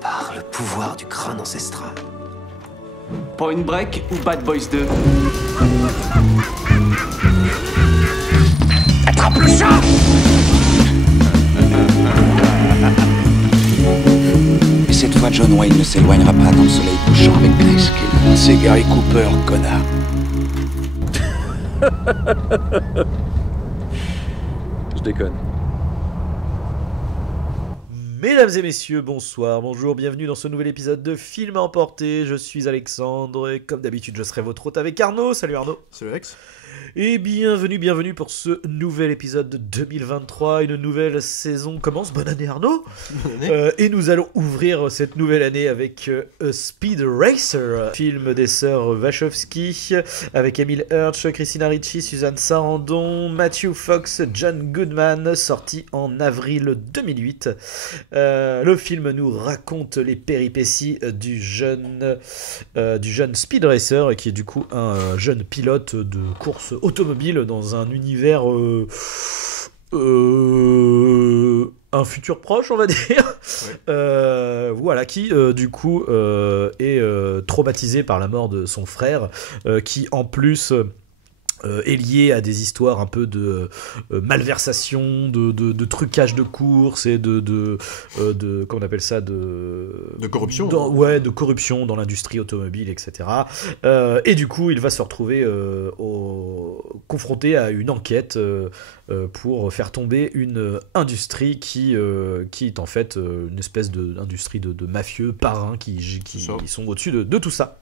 Par le pouvoir du crâne ancestral. Point Break ou Bad Boys 2? Attrape le chat! Et cette fois, John Wayne ne s'éloignera pas dans le soleil couchant avec Grace Kelly. C'est Gary Cooper, connard. Je déconne. Mesdames et messieurs, bonsoir, bonjour, bienvenue dans ce nouvel épisode de Film à emporter. Je suis Alexandre et comme d'habitude je serai votre hôte avec Arnaud. Salut Arnaud. Salut Alex. Et bienvenue pour ce nouvel épisode de 2023. Une nouvelle saison commence. Bonne année Arnaud. Bonne année. Et nous allons ouvrir cette nouvelle année avec Speed Racer, film des sœurs Wachowski, avec Emile Hirsch, Christina Ricci, Suzanne Sarandon, Matthew Fox, John Goodman, sorti en avril 2008. Le film nous raconte les péripéties du jeune Speed Racer, qui est du coup un jeune pilote de course automobile dans un univers un futur proche, on va dire. Ouais. Voilà, qui du coup est traumatisé par la mort de son frère, qui en plus est lié à des histoires un peu de malversation, de trucage de course et de comment on appelle ça, de corruption. De corruption dans l'industrie automobile, etc. Et du coup, il va se retrouver confronté à une enquête pour faire tomber une industrie qui est en fait une espèce d'industrie de mafieux parrains qui sont au-dessus de tout ça.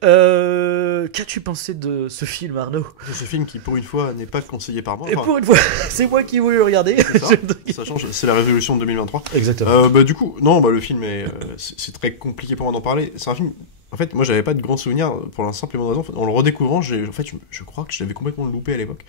Qu'as-tu pensé de ce film, Arnaud ? Ce film qui, pour une fois, n'est pas conseillé par moi. Et pour une fois, c'est moi qui ai voulu le regarder. Ça change, c'est la révolution de 2023. Exactement. Du coup, le film c'est très compliqué pour moi d'en parler. C'est un film. En fait, moi, j'avais pas de grands souvenirs pour la simple et bonne raison. En le redécouvrant, je crois que je l'avais complètement loupé à l'époque.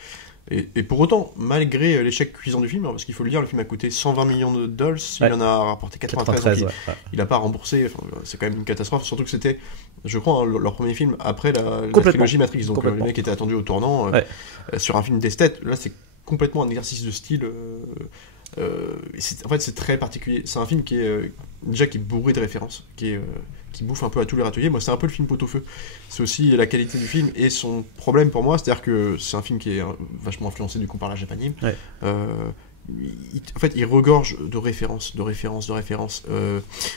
Et pour autant, malgré l'échec cuisant du film, parce qu'il faut le dire, le film a coûté 120 millions de dollars, il en a rapporté 93, donc il a pas remboursé, c'est quand même une catastrophe, surtout que c'était, je crois, leur premier film après la trilogie Matrix, donc les mecs étaient attendus au tournant, sur un film d'esthète, là c'est complètement un exercice de style, en fait c'est très particulier, c'est un film qui est bourré de références, qui bouffe un peu à tous les râteliers. Moi, c'est un peu le film pot-au-feu. C'est aussi la qualité du film et son problème pour moi, c'est-à-dire que c'est un film qui est vachement influencé du coup par la Japanime. Ouais. En fait, il regorge de références,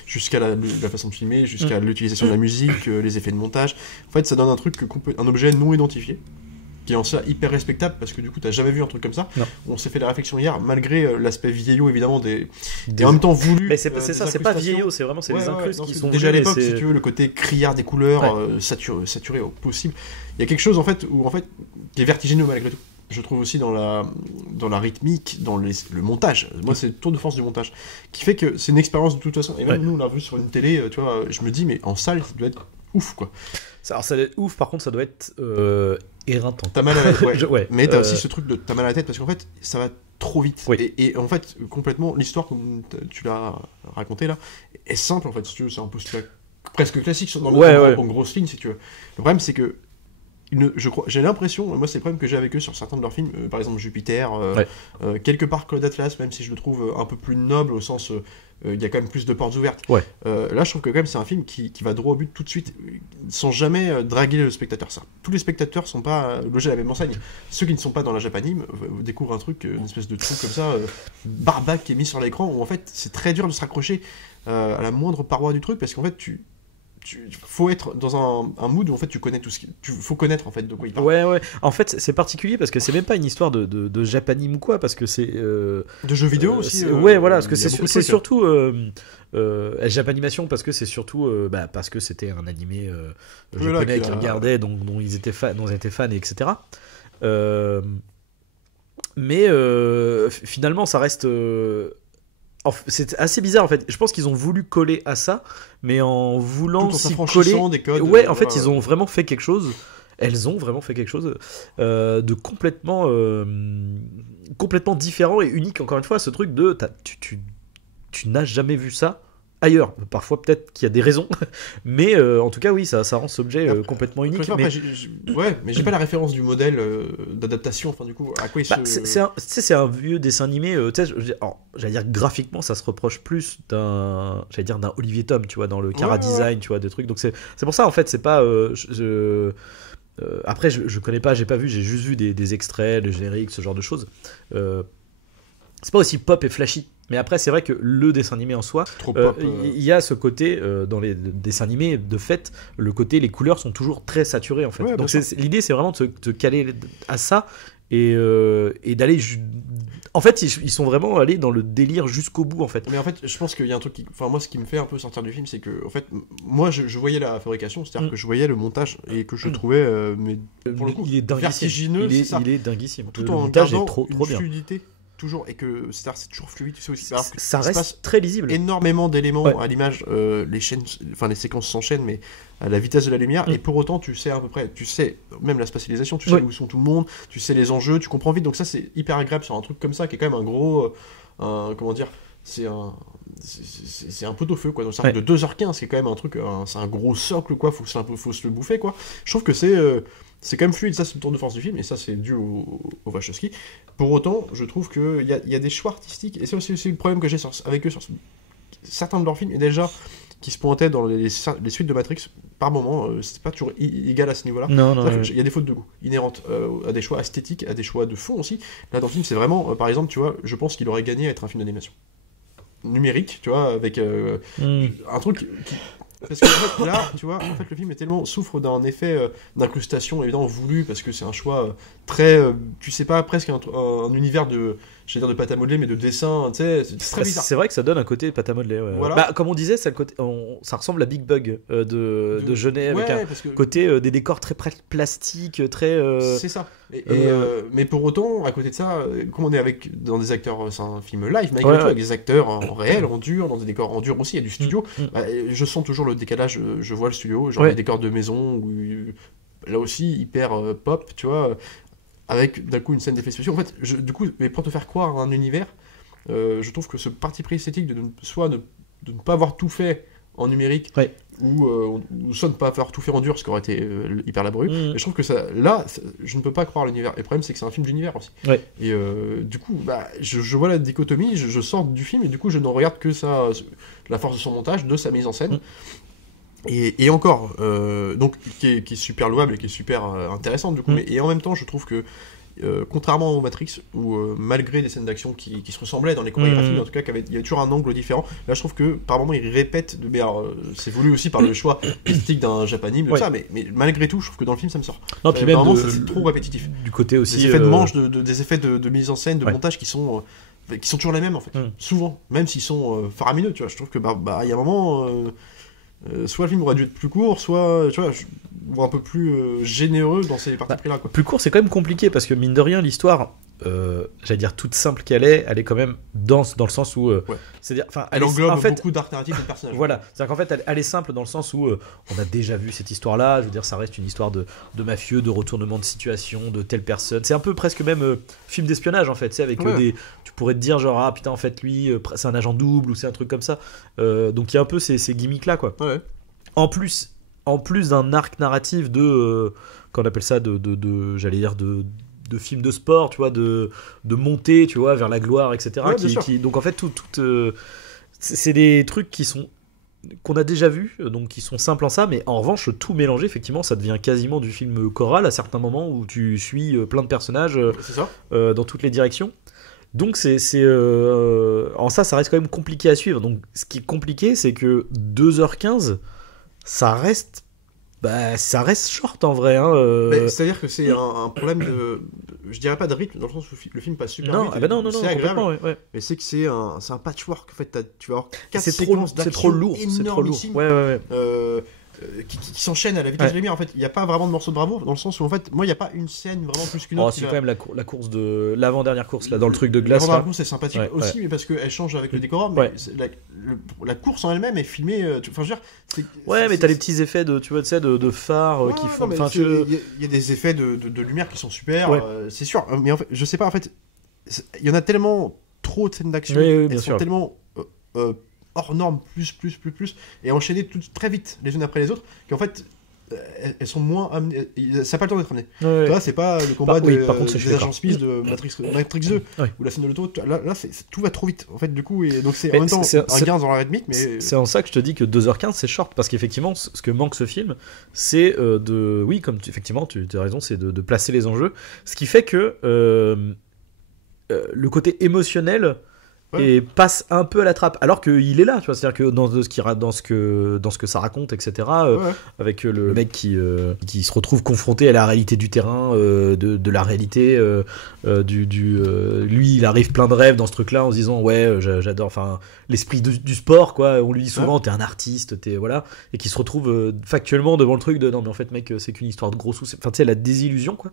jusqu'à la façon de filmer, jusqu'à l'utilisation de la musique, les effets de montage. En fait, ça donne un objet non identifié, qui est en ça hyper respectable, parce que du coup t'as jamais vu un truc comme ça. Non. On s'est fait la réflexion hier, malgré l'aspect vieillot évidemment et en même temps voulu. Mais c'est ça, c'est pas vieillot, c'est vraiment les incrustes qui sont déjà à l'époque, si tu veux, le côté criard des couleurs, saturé au possible. Il y a quelque chose en fait qui est vertigineux malgré tout. Je trouve aussi dans la rythmique, dans le montage. Moi, c'est le tour de force du montage qui fait que c'est une expérience de toute façon. Et même nous, on l'a vu sur une télé, tu vois. Je me dis, mais en salle, ça doit être ouf, quoi. Alors ça doit être ouf, par contre, ça doit être éreintant. T'as mal à la tête, mais t'as aussi ce truc de t'as mal à la tête parce qu'en fait, ça va trop vite. Oui. Et en fait, complètement, l'histoire comme tu l'as racontée là est simple en fait. Si tu veux, c'est un peu presque classique en grosse ligne, si tu veux. Le problème, c'est que j'ai l'impression, moi c'est le problème que j'ai avec eux sur certains de leurs films, par exemple Jupiter, quelque part Cloud Atlas, même si je le trouve un peu plus noble au sens il y a quand même plus de portes ouvertes. Ouais. Là je trouve que quand même c'est un film qui va droit au but tout de suite, sans jamais draguer le spectateur. Tous les spectateurs sont pas logés à la même enseigne. Ceux qui ne sont pas dans la Japanime découvrent un truc, une espèce de truc comme ça, barbaque qui est mis sur l'écran, où en fait c'est très dur de se raccrocher à la moindre paroi du truc, parce qu'en fait faut être dans un mood où en fait tu connais tout faut connaître en fait de quoi il parle. Ouais. En fait, c'est particulier parce que c'est même pas une histoire de Japanime ou quoi, parce que c'est de jeux vidéo aussi. Voilà, parce que c'est surtout Japanimation, parce que c'est surtout parce que c'était un animé japonais qui regardait, dont ils étaient fans, etc. Mais finalement, ça reste. C'est assez bizarre en fait. Je pense qu'ils ont voulu coller à ça, mais en voulant s'y coller. Des codes, en fait, ils ont vraiment fait quelque chose. Elles ont vraiment fait quelque chose de complètement différent et unique. Encore une fois, ce truc de tu n'as jamais vu ça ailleurs. Parfois, peut-être qu'il y a des raisons, mais en tout cas, oui, ça rend cet objet complètement unique. Après, mais j'ai pas la référence du modèle d'adaptation. Enfin, du coup, à quoi il c'est un vieux dessin animé. J'allais dire graphiquement, ça se reproche plus d'un Olivier Tom, tu vois, dans le chara design, tu vois, des trucs. Donc c'est pour ça, en fait, c'est pas. Après, je connais pas, j'ai pas vu, j'ai juste vu des extraits, des génériques, ce genre de choses. C'est pas aussi pop et flashy. Mais après, c'est vrai que le dessin animé en soi, il y a ce côté, dans les dessins animés, de fait, les couleurs sont toujours très saturées, en fait. Ouais, donc l'idée, c'est vraiment de te caler à ça et d'aller... En fait, ils sont vraiment allés dans le délire jusqu'au bout, en fait. Mais en fait, je pense qu'il y a un truc Enfin, moi, ce qui me fait un peu sortir du film, c'est que, en fait, moi, je voyais la fabrication, c'est-à-dire que je voyais le montage, et que je trouvais, mais pour le coup, il est vertigineux, il est dinguissime. Tout le en montage gardant est trop une bien. fluidité. Toujours, et que c'est toujours fluide, tu sais aussi. Ça reste très lisible. Énormément d'éléments à l'image, les séquences s'enchaînent, mais à la vitesse de la lumière, et pour autant, tu sais à peu près, tu sais, même la spatialisation, tu sais où sont tout le monde, tu sais les enjeux, tu comprends vite, donc ça c'est hyper agréable sur un truc comme ça, qui est quand même un gros, comment dire, c'est un pot-au-feu, quoi, donc c'est un truc de 2h15, qui est quand même un truc, c'est un gros socle, quoi, faut se le bouffer, quoi. Je trouve que c'est quand même fluide, ça c'est le tour de force du film, et ça c'est dû au Wachowski. Pour autant, je trouve qu'il y a des choix artistiques, et c'est aussi le problème que j'ai avec eux sur certains de leurs films, et déjà qui se pointaient dans les suites de Matrix, par moment, c'est pas toujours égal à ce niveau-là. Il y a des fautes de goût inhérentes à des choix esthétiques, à des choix de fond aussi. Là dans le film, c'est vraiment, par exemple, tu vois, je pense qu'il aurait gagné à être un film d'animation numérique, tu vois, avec un truc qui... Parce que en fait, là, tu vois, en fait, le film souffre d'un effet d'incrustation évidemment voulu, parce que c'est un choix très, tu sais pas, presque un univers de pâte à modeler, mais de dessin, tu sais, c'est très bizarre. C'est vrai que ça donne un côté pâte à modeler. Ouais. Voilà. Comme on disait, ça ressemble à Big Bug de Jeunet, avec un côté des décors très plastiques, très. C'est ça. Mais pour autant, à côté de ça, comme on est dans des acteurs, c'est un film live, mais avec des acteurs en réel, en dur, dans des décors en dur aussi, il y a du studio. Je sens toujours le décalage, je vois le studio, genre des décors de maison, où, là aussi hyper pop, tu vois, avec d'un coup une scène d'effets spéciaux. En fait, mais pour te faire croire à un univers, je trouve que ce parti pris esthétique de ne pas avoir tout fait en numérique, ou soit de ne pas avoir tout fait en dur, ce qui aurait été hyper laborieux. Et je trouve que je ne peux pas croire à l'univers. Et le problème, c'est que c'est un film d'univers aussi. Et du coup, je vois la dichotomie, je sors du film, et du coup, je ne regarde que la force de son montage, de sa mise en scène. Et encore, donc, qui est super louable et qui est super intéressante, du coup. Et en même temps, je trouve que, contrairement au Matrix, où malgré des scènes d'action qui se ressemblaient dans les chorégraphies, en tout cas, il y a toujours un angle différent. Là, je trouve que par moments, ils répètent. C'est voulu aussi par le choix esthétique d'un japanime, tout ça, mais malgré tout, je trouve que dans le film, ça me sort. Non, puis même c'est trop répétitif. Du côté aussi. Des effets de manche, des effets de mise en scène, de montage qui sont toujours les mêmes, en fait. Souvent, même s'ils sont faramineux, tu vois. Je trouve que, il y a un moment. Soit le film aurait dû être plus court, soit, tu vois, ou un peu plus généreux dans ces parties pris-là, quoi. Plus court, c'est quand même compliqué, parce que mine de rien, l'histoire, j'allais dire toute simple qu'elle est quand même dense, dans le sens où... c'est-à-dire, elle englobe beaucoup d'arcs narratifs de personnages. Voilà, c'est-à-dire qu'en fait, elle est simple dans le sens où on a déjà vu cette histoire-là, je veux dire, ça reste une histoire de mafieux, de retournement de situation, de telle personne. C'est un peu presque même film d'espionnage, en fait, c'est avec tu pourrais te dire, genre, ah putain, en fait, lui, c'est un agent double, ou c'est un truc comme ça. Donc il y a un peu ces gimmicks-là, quoi. Ouais. En plus d'un arc narratif qu'on appelle ça, j'allais dire, de films de sport, tu vois, de montée, tu vois, vers la gloire, etc. Donc en fait, c'est des trucs qu'on a déjà vus, donc qui sont simples en ça, mais en revanche, tout mélangé, effectivement, ça devient quasiment du film choral à certains moments où tu suis plein de personnages dans toutes les directions. Donc en ça reste quand même compliqué à suivre. Donc ce qui est compliqué, c'est que 2h15, ça reste short en vrai. C'est-à-dire que c'est un problème je dirais pas de rythme, dans le sens où le film passe super vite. Non, c'est agréable. Mais c'est que c'est un patchwork. En fait, tu vas avoir 4 séquences d'action, c'est trop lourd. Qui s'enchaînent à la vitesse de la lumière. En fait, il n'y a pas vraiment de morceau de bravoure, dans le sens où en fait, moi, il n'y a pas une scène vraiment plus qu'une autre. C'est quand même la course de l'avant-dernière course là, dans le truc de glace. L'avant-dernière course, c'est sympathique aussi, mais parce qu'elle change avec le décorum. Mais la course en elle-même est filmée. Enfin, je veux dire, mais t'as les petits effets de phare qui font. Il y a des effets de lumière qui sont super, c'est sûr. Mais en fait, je sais pas. En fait, il y en a tellement trop de scènes d'action. Elles sont tellement hors normes, plus, et enchaîner toutes très vite, les unes après les autres, qu'en fait, elles sont moins amenées, ça n'a pas le temps d'être amené. Ouais. Là, c'est pas le combat par contre, des agents Smith de Matrix 2, ou la scène de l'auto, là tout va trop vite, en fait, du coup, et donc c'est en même temps un gain dans la rythmique, mais... C'est en ça que je te dis que 2h15, c'est short, parce qu'effectivement, ce que manque ce film, c'est oui, comme effectivement, tu as raison, c'est de placer les enjeux, ce qui fait que le côté émotionnel et passe un peu à la trappe, alors qu'il est là, tu vois, c'est-à-dire que dans ce que ça raconte, etc., avec le mec qui se retrouve confronté à la réalité du terrain, de la réalité, lui il arrive plein de rêves dans ce truc-là en se disant j'adore, enfin l'esprit du sport, quoi, on lui dit souvent t'es un artiste, voilà, et qui se retrouve factuellement devant le truc de non mais en fait mec c'est qu'une histoire de gros sous, enfin tu sais la désillusion, quoi.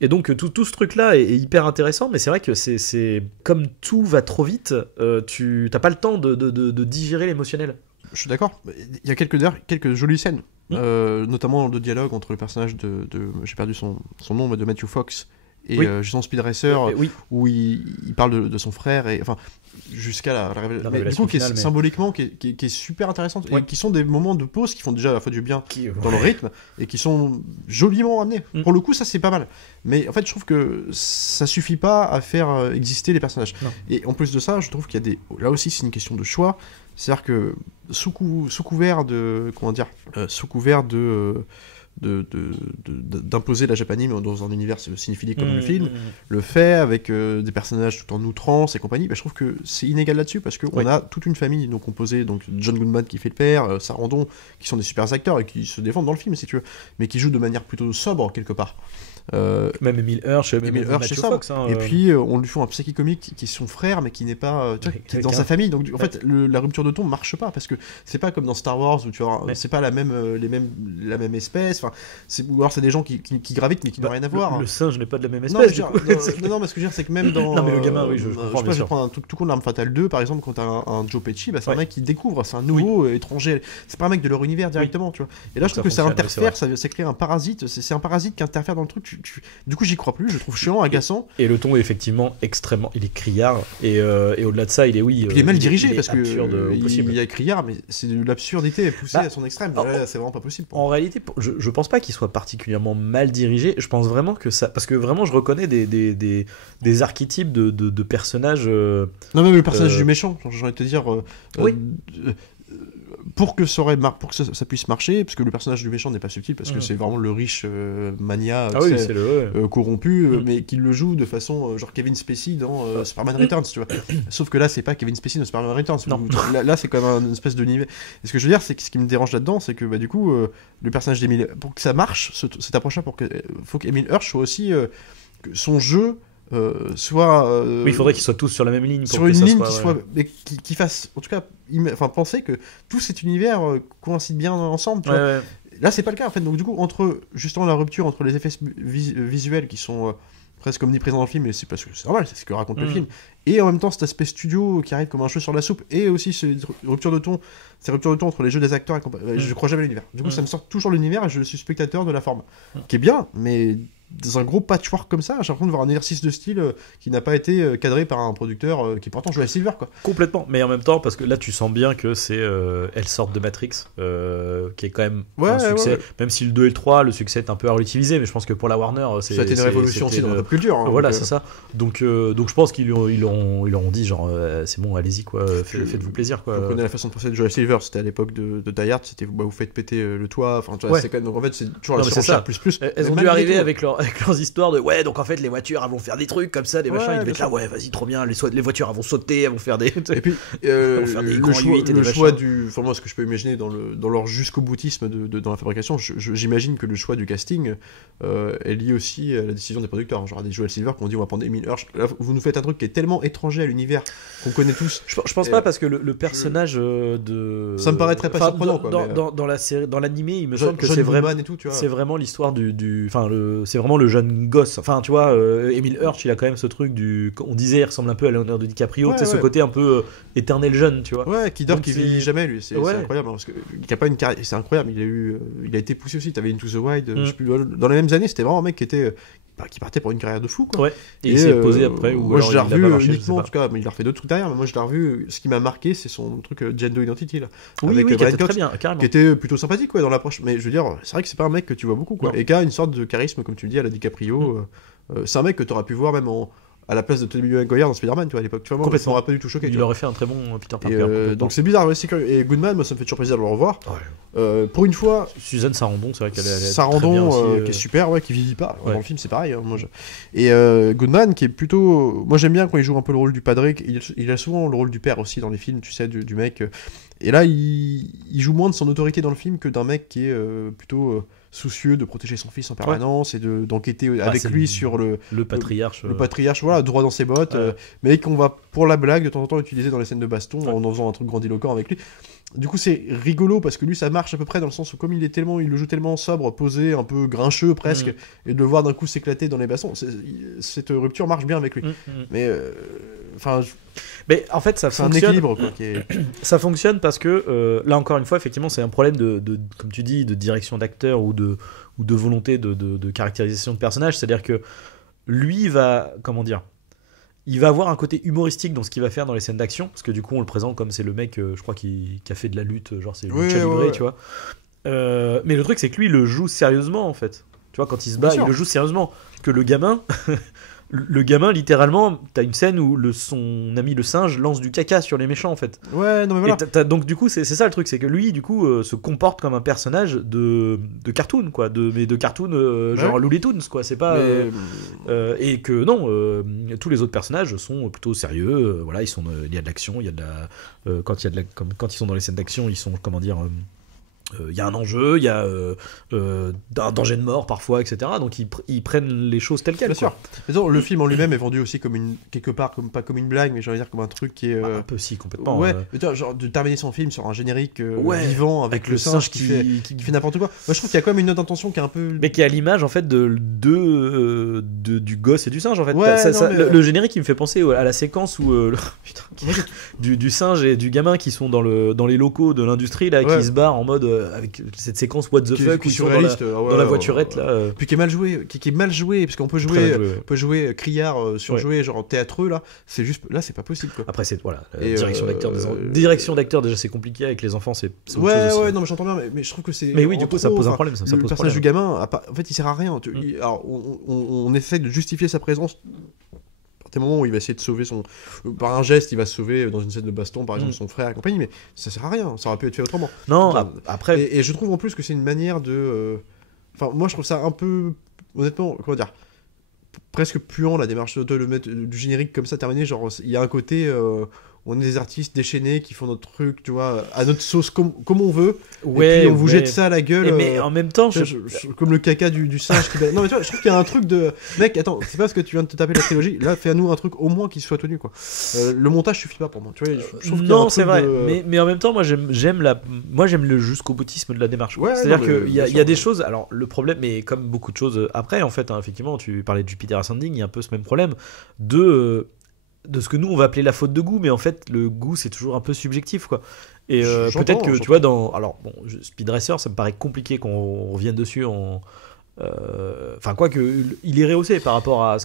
Et donc tout ce truc-là est hyper intéressant, mais c'est vrai que c'est comme tout va trop vite, tu t'as pas le temps de digérer l'émotionnel. Je suis d'accord. Il y a quelques jolies scènes, notamment de dialogue entre le personnage de j'ai perdu son nom, mais de Matthew Fox et Jason Speed Racer, où il parle de son frère, et enfin jusqu'à la révélation, mais du coup qui est symboliquement qui est super intéressante, et qui sont des moments de pause qui font déjà à la fois du bien dans le rythme et qui sont joliment amenés. Pour le coup, ça c'est pas mal, mais en fait je trouve que ça suffit pas à faire exister les personnages. Et en plus de ça, je trouve qu'il y a là aussi c'est une question de choix, c'est-à-dire que sous couvert de d'imposer la japanime dans un univers cinéphilique comme le film, le fait avec des personnages tout en outrance et compagnie, je trouve que c'est inégal là-dessus, parce qu'on a toute une famille donc composée, donc John Goodman qui fait le père, Sarandon, qui sont des super acteurs et qui se défendent dans le film si tu veux, mais qui jouent de manière plutôt sobre quelque part. Même Emile Hirsch, c'est ça. Fox, et puis on lui fait un psychicomique qui est son frère, mais qui n'est pas qui est dans sa famille, donc en fait la rupture de ton marche pas, parce que c'est pas comme dans Star Wars où tu vois c'est pas la même espèce, enfin ou alors c'est des gens qui gravitent mais qui n'ont rien à voir. Le singe n'est pas de la même espèce. Non, mais ce que je veux dire c'est que même dans non mais le gamin, oui, je comprends, je vais prendre un truc tout con, l'Arme Fatale 2 par exemple, quand t'as un Joe Pesci, c'est un mec qui découvre, c'est un nouveau étranger, c'est pas un mec de leur univers directement, tu vois, et là je trouve que ça interfère, ça crée un parasite, c'est un parasite qui interfère dans le truc. Du coup, j'y crois plus, je trouve chiant, agaçant. Et le ton est effectivement extrêmement. Il est criard, et au-delà de ça, il est, il est mal dirigé, parce que il y a criard, mais c'est de l'absurdité poussée à son extrême. C'est vraiment pas possible. En réalité, je pense pas qu'il soit particulièrement mal dirigé. Je pense vraiment que ça. Parce que vraiment, je reconnais des archétypes de personnages. Non, même le personnage du méchant, j'ai envie de te dire. Pour que ça puisse marcher, parce que le personnage du méchant n'est pas subtil, parce que c'est vraiment le riche mania corrompu, mais qui le joue de façon genre Kevin Spacey dans Superman Returns, tu vois. Sauf que là, c'est pas Kevin Spacey dans Superman Returns. Là, c'est quand même une espèce de niveau. Et ce que je veux dire, c'est que ce qui me dérange là-dedans, c'est que du coup, le personnage d'Emile, pour que ça marche, cette approche-là, faut qu'Emile Hirsch soit aussi que son jeu. Soit il faudrait qu'ils soient tous sur la même ligne, sur une ligne qui fasse en tout cas penser que tout cet univers coïncide bien ensemble, tu vois. Là c'est pas le cas en fait, donc du coup entre justement la rupture entre les effets visuels qui sont presque omniprésents dans le film, et c'est parce que c'est normal, c'est ce que raconte le film, et en même temps cet aspect studio qui arrive comme un cheveu sur la soupe, et aussi ces ruptures de ton entre les jeux des acteurs et je crois jamais à l'univers, du coup ça me sort toujours l'univers et je suis spectateur de la forme, qui est bien, mais dans un gros patchwork comme ça, j'ai l'impression de voir un exercice de style qui n'a pas été cadré par un producteur qui pourtant joue à Silver, quoi. Complètement, mais en même temps, parce que là tu sens bien que c'est elles sortent de Matrix, qui est quand même un succès, même si le 2 et le 3, le succès est un peu relativisé, mais je pense que pour la Warner, ça a été une révolution aussi dans la pop culture. Voilà, c'est ça. Donc je pense qu'ils leur ont dit genre c'est bon, allez-y quoi, faites-vous plaisir quoi. On connaît la façon de procéder de Joel Silver, c'était à l'époque de Die Hard, c'était vous faites péter le toit, enfin c'est quand même, donc en fait c'est toujours la surenchère plus. Elles ont dû arriver avec leurs histoires de donc en fait les voitures elles vont faire des trucs comme ça, des machins, ils devaient être là vas-y trop bien, les voitures elles vont sauter, elles vont faire des et puis le choix du moi ce que je peux imaginer dans leur jusqu'au boutisme dans la fabrication, j'imagine que le choix du casting est lié aussi à la décision des producteurs, genre des Joel Silver qui ont dit on va prendre Emile Hirsch, là vous nous faites un truc qui est tellement étranger à l'univers qu'on connaît tous. Je pense pas, parce que le personnage de ça me paraîtrait pas surprenant dans la série, dans l'animé, il me semble que c'est vraiment c'est vraiment l'histoire c'est vraiment le jeune gosse. Enfin, tu vois, Emile Hirsch, il a quand même ce truc on disait, il ressemble un peu à Leonardo DiCaprio, tu sais, ce côté un peu éternel jeune, tu vois. Ouais, qui dort, qui vieillit jamais, lui. C'est incroyable, parce que il a pas une carrière, c'est incroyable. Il a été poussé aussi. T'avais Into the Wild, je sais plus, dans les mêmes années, c'était vraiment un mec qui était qui partait pour une carrière de fou, quoi. Ouais. Et il s'est posé après. Ou moi, je l'ai revu marché, uniquement, en tout cas, mais il a refait d'autres trucs derrière. Mais moi, je l'ai revu. Ce qui m'a marqué, c'est son truc Gender Identity, là. Oui, avec qui Brian était Cox, très bien, carrément. qui était plutôt sympathique, quoi, dans l'approche. Mais je veux dire, c'est vrai que c'est pas un mec que tu vois beaucoup, quoi. Non. Et qui a une sorte de charisme, comme tu le dis, à la DiCaprio. C'est un mec que t'aurais pu voir même à la place de Tobey Maguire dans Spider-Man, tu vois, à l'époque. Tu vois, moi, ça m'aurait pas du tout choqué. Il aurait fait un très bon Peter Parker. Donc c'est bizarre, ouais, c'est curieux. Et Goodman, moi, ça me fait toujours plaisir de le revoir. Pour une fois, Suzanne Sarandon, c'est vrai qu'elle est Sarandon, très bien aussi, qui est super, ouais, qui vieillit pas. Ouais. Dans le film, c'est pareil. Hein, Et Goodman, qui est plutôt. Moi, j'aime bien quand il joue un peu le rôle du padre. Il a souvent le rôle du père aussi dans les films, tu sais, du mec. Et là, il joue moins de son autorité dans le film que d'un mec qui est plutôt soucieux de protéger son fils en permanence et d'enquêter avec lui sur le patriarche. Le patriarche, voilà, droit dans ses bottes, mais qu'on va pour la blague de temps en temps utiliser dans les scènes de baston en faisant un truc grandiloquent avec lui. Du coup, c'est rigolo parce que lui, ça marche à peu près dans le sens où comme il le joue tellement sobre, posé, un peu grincheux presque, et de le voir d'un coup s'éclater dans les bastons, cette rupture marche bien avec lui. Mais enfin, mais en fait, ça fonctionne. C'est un équilibre, quoi, Ça fonctionne parce que là encore une fois, effectivement, c'est un problème de comme tu dis, de direction d'acteur ou de volonté de caractérisation de personnage. C'est-à-dire que lui va, comment dire, il va avoir un côté humoristique dans ce qu'il va faire dans les scènes d'action, parce que du coup on le présente comme c'est le mec, je crois, qui a fait de la lutte, genre c'est Lucha Libre, tu vois. Mais le truc c'est que lui il le joue sérieusement en fait. Tu vois, quand il se bat, il le joue sérieusement. Que le gamin, littéralement, t'as une scène où son ami le singe lance du caca sur les méchants en fait. Ouais, non mais voilà. Donc du coup c'est ça le truc, c'est que lui du coup se comporte comme un personnage de cartoon quoi, mais de cartoon genre Looney Tunes quoi. C'est pas et que non, tous les autres personnages sont plutôt sérieux. Voilà, il y a de l'action, il y a de la quand ils sont dans les scènes d'action, ils sont comment dire. Il y a un enjeu, il y a un danger de mort parfois, etc. Donc ils prennent les choses telles quelles. Bien sûr. Le film en lui-même est vendu aussi quelque part, pas comme une blague, mais j'ai envie de dire comme un truc qui est. Un peu si, complètement. Ouais, mais tu vois, genre de terminer son film sur un générique vivant avec le singe qui fait n'importe quoi. Moi je trouve qu'il y a quand même une note d'intention qui est un peu. Mais qui est à l'image en fait du gosse et du singe en fait. Ouais, le générique il me fait penser à la séquence où du singe et du gamin qui sont dans les locaux de l'industrie là, qui se barrent en mode. Avec cette séquence what the fuck où ils sont dans la voiturette là. Puis qui est mal joué, qui est mal joué parce qu'on peut jouer criard surjoué genre théâtreux là, c'est juste là c'est pas possible quoi. Après c'est voilà, direction d'acteur déjà c'est compliqué avec les enfants, c'est ouais non mais j'entends bien mais je trouve que c'est mais oui du coup ça pose un problème ça le personnage du gamin en fait il sert à rien. Alors on essaie de justifier sa présence des moments où il va essayer de sauver par un geste, il va se sauver dans une scène de baston, par exemple, son frère et compagnie, mais ça sert à rien, ça aurait pu être fait autrement. Non, après. Et je trouve en plus que c'est une manière de. Enfin, moi je trouve ça un peu. Honnêtement, comment dire. Presque puant la démarche de le mettre du générique comme ça terminé. Genre, il y a un côté. On est des artistes déchaînés qui font notre truc, tu vois, à notre sauce comme on veut. Ouais, et puis on vous jette ça à la gueule. Mais en même temps, comme le caca du singe. Non, mais tu vois, je trouve qu'il y a un truc de. Mec, attends, c'est pas parce que tu viens de te taper la trilogie. Là, fais à nous un truc au moins qui soit tenu, quoi. Le montage suffit pas pour moi. Tu vois, je trouve non, c'est vrai. Mais en même temps, moi, j'aime le jusqu'au boutisme de la démarche. Ouais, c'est-à-dire qu'il y a des choses. Alors, le problème, mais comme beaucoup de choses après, en fait, effectivement, tu parlais de Jupiter Ascending, il y a un peu ce même problème de ce que nous on va appeler la faute de goût, mais en fait le goût c'est toujours un peu subjectif quoi. Et peut-être que tu vois Speed Racer ça me paraît compliqué qu'on revienne dessus enfin quoique il est rehaussé par rapport à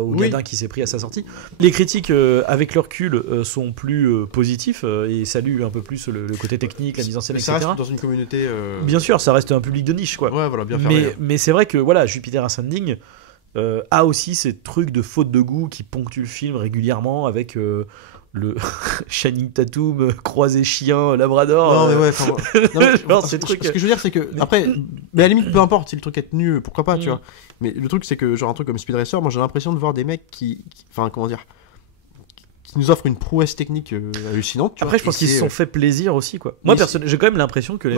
au gadin qui s'est pris à sa sortie. Les critiques avec le recul sont plus positifs et saluent un peu plus le côté technique, la mise en scène, etc. Ça reste dans une communauté bien sûr ça reste un public de niche quoi. Ouais voilà bien fait. Mais c'est vrai que voilà Jupiter Ascending a aussi ces trucs de faute de goût qui ponctuent le film régulièrement avec le Channing Tatum croisé chien labrador. Non mais ouais, ces trucs. Ce que je veux dire c'est que après, mais à la limite peu importe si le truc est tenu, pourquoi pas, tu vois. Mais le truc c'est que genre un truc comme Speed Racer, moi j'ai l'impression de voir des mecs qui comment dire, qui nous offrent une prouesse technique hallucinante. Après, je pense qu'ils se sont fait plaisir aussi, quoi. Moi, personnellement, j'ai quand même l'impression que les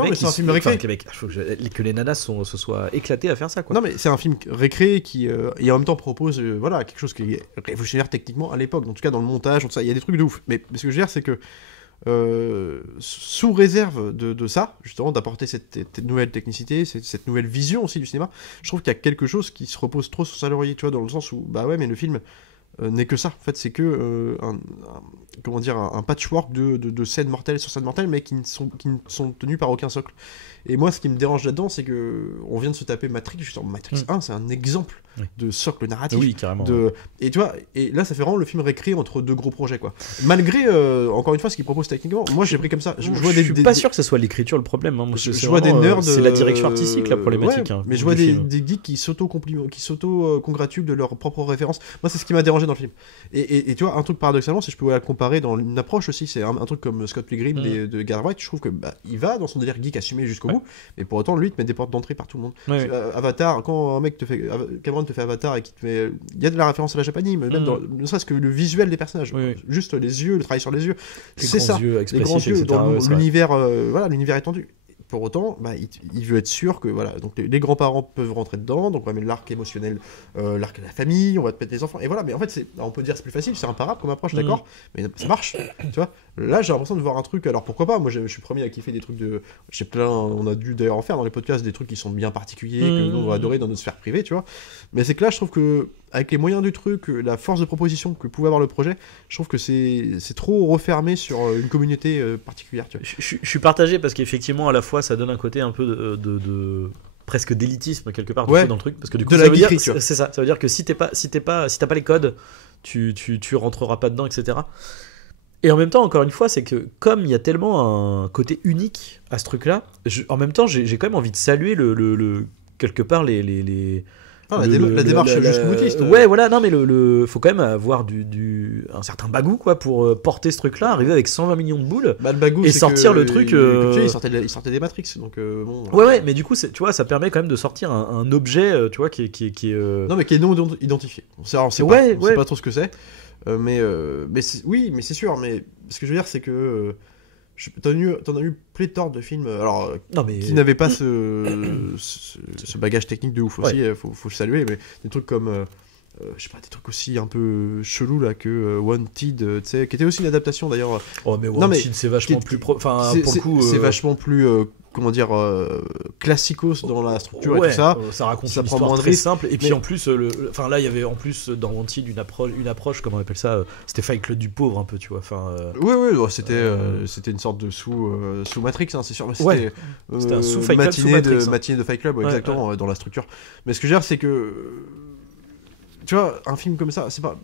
que les nanas se soient éclatées à faire ça, quoi. Non, mais c'est un film récré qui et en même temps propose quelque chose qui est révolutionnaire techniquement à l'époque. En tout cas, dans le montage, tout ça, il y a des trucs de ouf. Mais ce que je veux dire, c'est que sous réserve de ça, justement, d'apporter cette nouvelle technicité, cette nouvelle vision aussi du cinéma, je trouve qu'il y a quelque chose qui se repose trop sur sa laurier, tu vois, dans le sens où, bah ouais, mais le film n'est que ça. En fait, c'est que comment dire, un patchwork de scènes mortelles sur scènes mortelles, mais qui ne sont tenues par aucun socle. Et moi, ce qui me dérange là-dedans, c'est que on vient de se taper Matrix. Justement, Matrix 1, c'est un exemple de socle narratif. Oui, carrément. Et tu vois, et là, ça fait vraiment le film récré entre deux gros projets, quoi. Malgré, encore une fois, ce qu'il propose techniquement, moi, j'ai pris comme ça. Je suis pas sûr que ce soit l'écriture le problème. Hein. Je vois des nerds. C'est la direction artistique la problématique. Ouais, mais je vois des geeks qui s'auto-congratulent de leurs propres références. Moi, c'est ce qui m'a dérangé dans le film. Et tu vois, un truc paradoxalement, si je peux la comparer dans une approche aussi, c'est un truc comme Scott Pilgrim de Edgar Wright. Je trouve que il va dans son délire geek assumé jusqu'au bout, mais pour autant, lui, il te met des portes d'entrée par tout le monde. Avatar, quand un mec Cameron te fait Avatar et qui te fait, il y a de la référence à la japanime, même ne serait-ce que le visuel des personnages, juste les yeux, le travail sur les yeux, c'est ça, les grands yeux dans l'univers, l'univers étendu. Pour autant, il veut être sûr que voilà, donc les grands-parents peuvent rentrer dedans, donc on va mettre l'arc émotionnel, l'arc de la famille, on va te mettre les enfants, et voilà. Mais en fait, on peut dire c'est plus facile, c'est imparable comme approche, d'accord, mais ça marche, tu vois. Là, j'ai l'impression de voir un truc. Alors pourquoi pas ? Moi, je suis premier à kiffer des trucs de. J'ai plein. On a dû d'ailleurs en faire dans les podcasts des trucs qui sont bien particuliers, que nous on va adorer dans notre sphère privée, tu vois. Mais c'est que là, je trouve que avec les moyens du truc, la force de proposition que pouvait avoir le projet, je trouve que c'est trop refermé sur une communauté particulière, tu vois. Je suis partagé parce qu'effectivement, à la fois, ça donne un côté un peu de presque d'élitisme quelque part dans le truc, parce que du coup, ça veut dire, c'est ça. Ça veut dire que si t'as pas les codes, tu rentreras pas dedans, etc. Et en même temps, encore une fois, c'est que comme il y a tellement un côté unique à ce truc-là, en même temps, j'ai quand même envie de saluer quelque part la démarche jusqu'au boutiste. Ouais, voilà, non, mais faut quand même avoir un certain bagou, quoi, pour porter ce truc-là, arriver avec 120 millions de boules le bagou, et sortir le truc. Il sortait des Matrix, donc bon. Ouais, mais du coup, tu vois, ça permet quand même de sortir un objet, tu vois, qui est. Non, mais qui est non identifié. On sait pas trop ce que c'est. Mais c'est sûr. Mais ce que je veux dire, c'est que t'en as eu pléthore de films qui n'avaient pas ce bagage technique de ouf aussi, faut le saluer, mais des trucs comme je sais pas, des trucs aussi un peu chelous là que Wanted, tu sais, qui était aussi une adaptation d'ailleurs. Oh mais Wanted, c'est vachement plus enfin pour le coup c'est vachement plus comment dire classicos dans la structure et tout ça. Ça raconte une histoire très simple et puis en plus enfin là il y avait en plus dans Wanted une approche comment on appelle ça, c'était Fight Club du pauvre un peu, tu vois, enfin c'était une sorte de sous Matrix, hein, c'est sûr, mais c'était un sous Fight Club, matinée de Fight Club exactement dans la structure. Mais ce que je veux dire, c'est que tu vois, un film comme ça, c'est pas.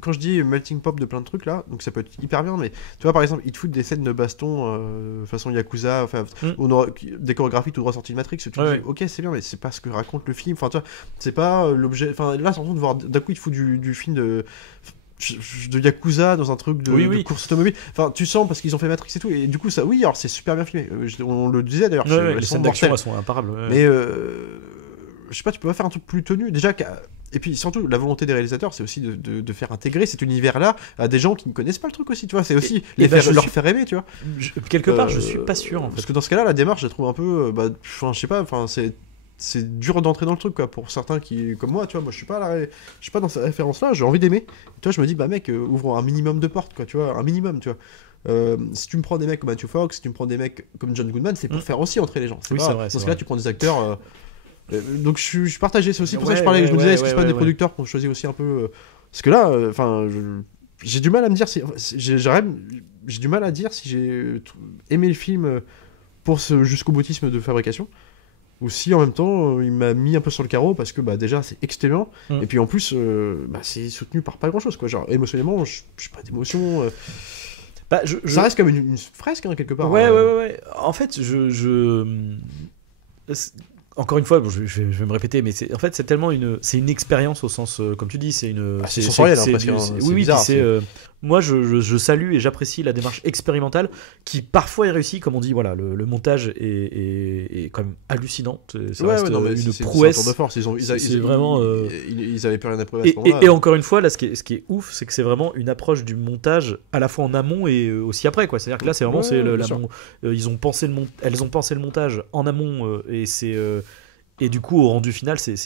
Quand je dis melting pop de plein de trucs là, donc ça peut être hyper bien, mais tu vois, par exemple, ils te foutent des scènes de baston façon Yakuza, des chorégraphies tout droit sorties de Matrix, tu te dis, ok, c'est bien, mais c'est pas ce que raconte le film, enfin, tu vois, c'est pas l'objet. Enfin, là, c'est en train de voir, d'un coup, ils te foutent du film de Yakuza dans un truc de course automobile. Enfin, tu sens parce qu'ils ont fait Matrix et tout, et du coup, ça, alors c'est super bien filmé. On le disait d'ailleurs, les scènes d'action, elles sont imparables. Mais je sais pas, tu peux pas faire un truc plus tenu déjà. Et puis surtout, la volonté des réalisateurs, c'est aussi de faire intégrer cet univers-là à des gens qui ne connaissent pas le truc aussi, tu vois. C'est aussi leur faire aimer, tu vois. Quelque part, je suis pas sûr, en fait. Parce que dans ce cas-là, la démarche, je la trouve un peu. Je sais pas, enfin, c'est dur d'entrer dans le truc, quoi, pour certains qui, comme moi, tu vois. Moi, je suis pas dans cette référence-là, j'ai envie d'aimer. Tu vois, je me dis, mec, ouvre un minimum de portes, quoi, tu vois, un minimum, tu vois. Si tu me prends des mecs comme Matthew Fox, si tu me prends des mecs comme John Goodman, c'est pour faire aussi entrer les gens. C'est vrai, dans ce cas-là, tu prends des acteurs. Donc je suis partagé, c'est aussi pour ça que je parlais. Je me disais, est-ce que c'est pas des producteurs qui ont choisi aussi un peu. Parce que là, enfin, j'ai du mal à me dire si. J'ai du mal à dire si j'ai aimé le film pour ce jusqu'au boutisme de fabrication, ou si en même temps il m'a mis un peu sur le carreau parce que déjà c'est exténuant, et puis en plus c'est soutenu par pas grand chose, quoi. Genre émotionnellement, je suis pas d'émotion. Ça reste comme une fresque, hein, quelque part. Ouais. En fait, encore une fois, je vais me répéter, mais en fait c'est tellement c'est une expérience au sens comme tu dis, c'est sensoriel, presque. Oui, bizarre, moi je salue et j'apprécie la démarche expérimentale qui parfois est réussie, comme on dit. Voilà, le montage est quand même hallucinant. Ça reste une prouesse. C'est un tour de force. Ils avaient plus rien à prouver à ce moment-là. Et encore une fois, là, ce qui est ouf, c'est que c'est vraiment une approche du montage à la fois en amont et aussi après, quoi. C'est-à-dire que là, c'est vraiment l'amont. Elles ont pensé le montage en amont et c'est et du coup au rendu final c'est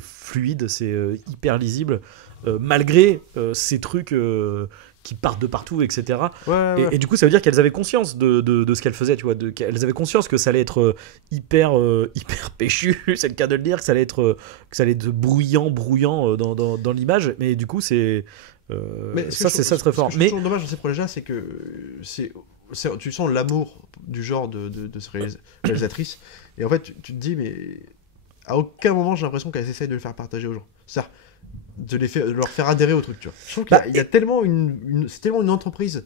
fluide, c'est hyper lisible, malgré ces trucs qui partent de partout, etc. Et du coup ça veut dire qu'elles avaient conscience de ce qu'elles faisaient, tu vois, qu'elles avaient conscience que ça allait être hyper péchu, c'est le cas de le dire, que ça allait être brouillant dans l'image, mais du coup c'est Mais ça, c'est ça très fort. Ce que je trouve dommage dans ces projets-là, c'est que tu sens l'amour du genre de ces réalisatrices. Et en fait, tu te dis, mais à aucun moment j'ai l'impression qu'elles essayent de le faire partager aux gens. C'est-à-dire de leur faire adhérer au truc, tu vois. Je trouve qu'il y a tellement c'est tellement une entreprise,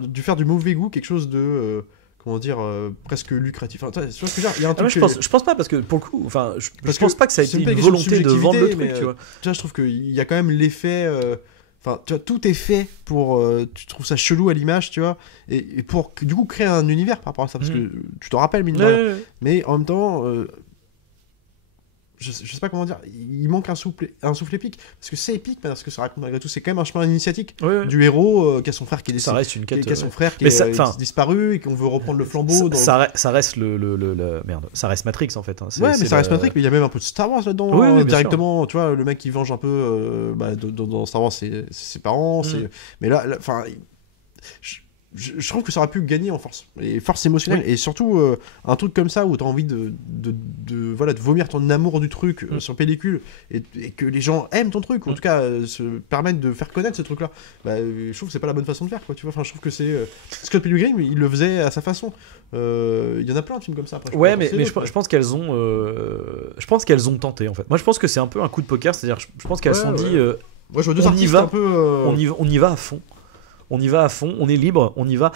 de faire du mauvais goût quelque chose de comment dire, presque lucratif. Enfin, tu vois ce que je veux dire, il y a un truc je pense pas, parce que pour le coup, enfin, je pense pas que ça a été une volonté de vendre le truc, tu vois. Tu vois, je trouve qu'il y a quand même l'effet. Enfin, tu vois, tout est fait pour. Tu trouves ça chelou à l'image, tu vois, et pour du coup créer un univers par rapport à ça, parce que tu t'en rappelles, mine de rien. Mais en même temps. Je sais pas comment dire, il manque un souffle épique, parce que c'est épique, parce que ça raconte malgré tout, c'est quand même un chemin initiatique du héros qui a son frère qui est décédé, ça reste une quête, qui a son frère qui est disparu et qu'on veut reprendre le flambeau. Ça reste merde, ça reste Matrix en fait. Mais ça reste Matrix, mais il y a même un peu de Star Wars là-dedans, directement. Tu vois, le mec qui venge un peu dans Star Wars, c'est ses parents, mais là, enfin. Je trouve que ça aurait pu gagner en force émotionnelle, et surtout un truc comme ça où t'as envie de vomir ton amour du truc sur pellicule, et que les gens aiment ton truc, ou en tout cas se permettent de faire connaître ce truc là. Je trouve que c'est pas la bonne façon de faire, quoi, tu vois. Enfin, je trouve que c'est Scott Pilgrim, il le faisait à sa façon. Il y en a plein de films comme ça après, mais je pense qu'elles ont tenté en fait. Moi je pense que c'est un peu un coup de poker, c'est-à-dire je pense qu'elles se sont dit moi, je vois deux artistes un peu on y va à fond. On y va à fond, on est libre, on y va.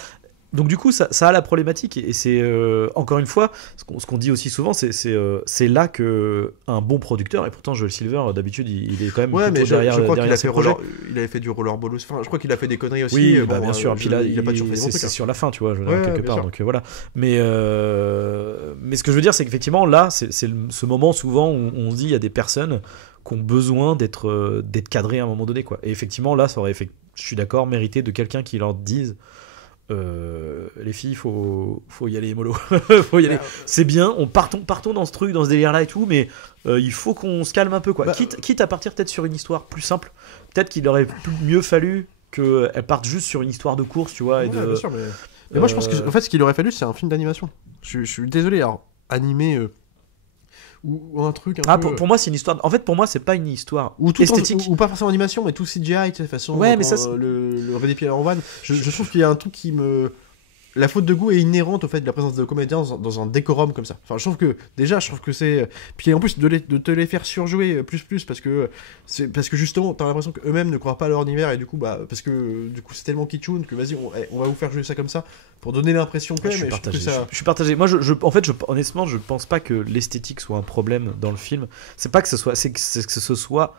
Donc du coup, ça a la problématique, et c'est encore une fois ce qu'on dit aussi souvent, c'est là que un bon producteur, et pourtant Joel Silver d'habitude il est quand même plutôt derrière ses projets. Il avait fait du rollerball aussi. Enfin, je crois qu'il a fait des conneries aussi. Oui, bien sûr. Puis là, il a pas toujours fait des c'est sur la fin, tu vois, quelque part. Donc voilà. Mais ce que je veux dire, c'est qu'effectivement là, c'est ce moment souvent où on se dit il y a des personnes qui ont besoin d'être cadrées à un moment donné, quoi. Et effectivement là, ça aurait fait, je suis d'accord, mérité de quelqu'un qui leur dise les filles, faut y aller mollo. Faut y aller. C'est bien, partons dans ce truc, dans ce délire là et tout, mais il faut qu'on se calme un peu, quoi. Quitte à partir peut-être sur une histoire plus simple, peut-être qu'il aurait mieux fallu qu'elle parte juste sur une histoire de course, tu vois. Bien sûr, mais moi je pense que en fait ce qu'il aurait fallu, c'est un film d'animation. Je suis désolé, alors animé ou un truc un peu... pour moi c'est une histoire, en fait pour moi c'est pas une histoire esthétique, ou pas forcément animation, mais tout CGI de toute façon, mais ça le Ready Player One, je trouve qu'il y a un truc qui me... La faute de goût est inhérente au fait de la présence de comédiens dans un décorum comme ça. Enfin, je trouve que c'est... Puis en plus, de te les faire surjouer plus, parce que justement, t'as l'impression qu'eux-mêmes ne croient pas à leur univers, et du coup, parce que du coup, c'est tellement kitschoun que vas-y, on va vous faire jouer ça comme ça, pour donner l'impression que... Je suis partagé. Moi, honnêtement, je pense pas que l'esthétique soit un problème dans le film. C'est pas que ce soit... C'est que ce soit...